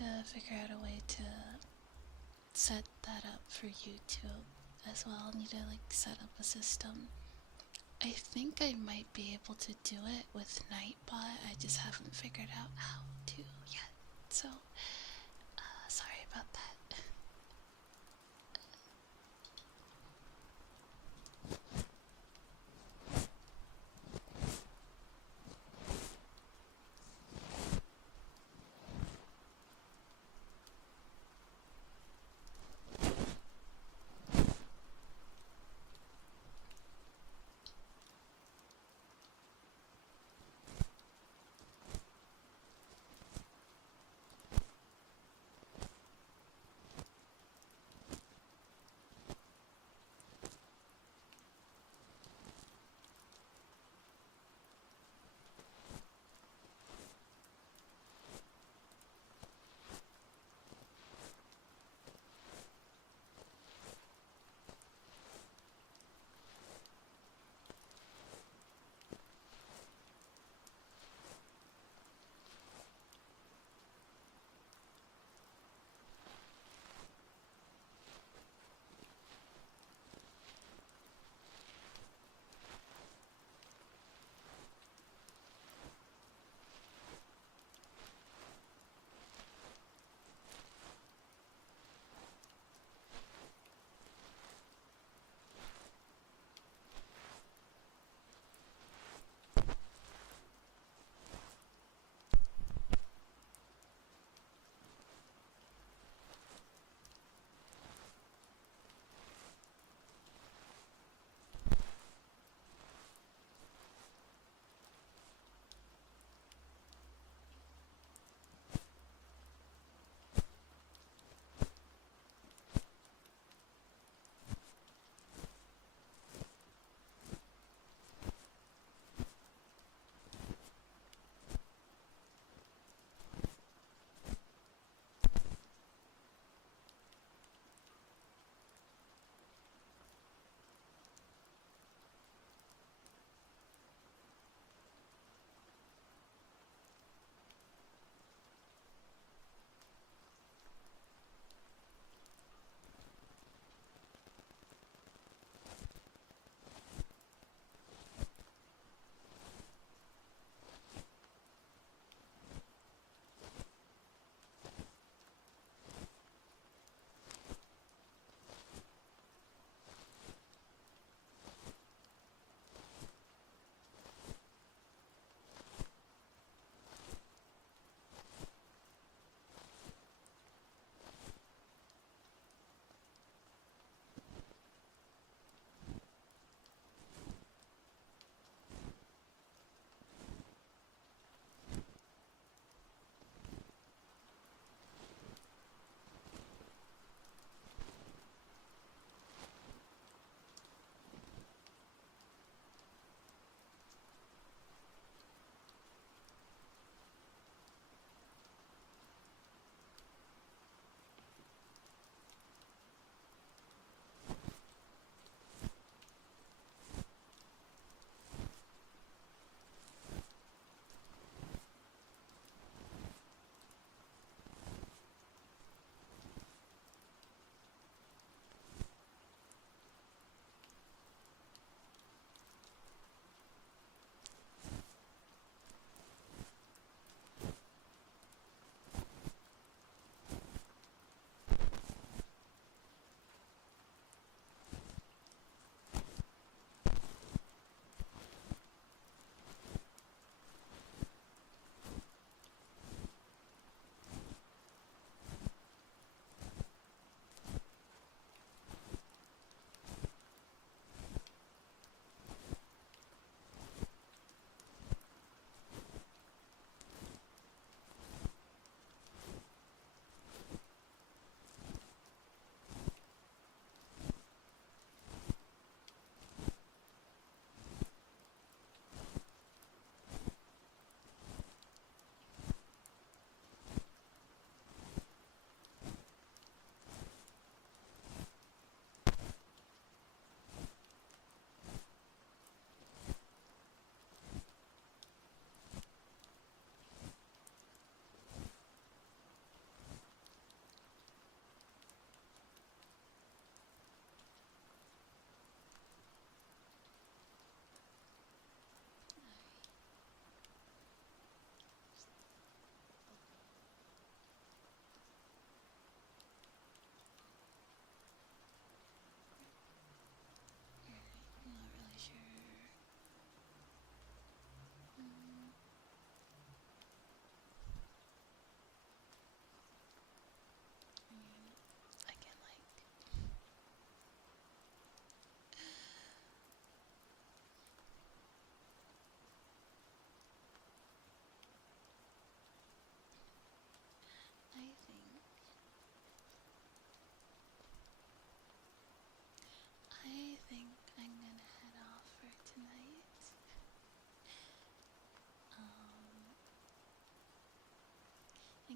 to figure out a way to set that up for YouTube as well. I'll need to like set up a system. I think I might be able to do it with Nightbot. I just haven't figured out how to yet. So, sorry about that.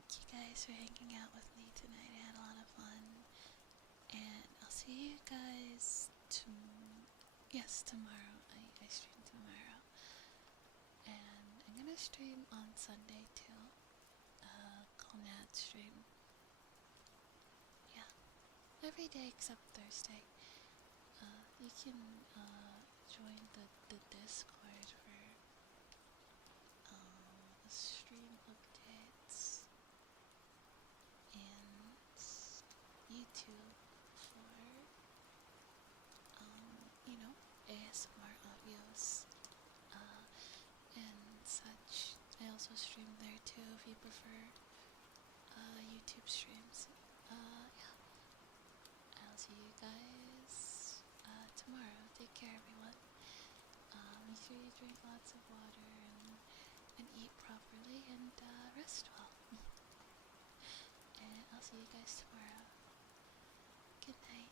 thank you guys for hanging out with me tonight. I had a lot of fun. And I'll see you guys tomorrow. I stream tomorrow. And I'm gonna stream on Sunday too. Colnad stream. Yeah. Every day except Thursday. You can join the Discord for the stream updates and YouTube for ASMR audios and such. I also stream there too if you prefer YouTube streams. Yeah. I'll see you guys tomorrow. Take care, everyone. Make sure you drink lots of water and eat properly and rest well. And I'll see you guys tomorrow. Good night.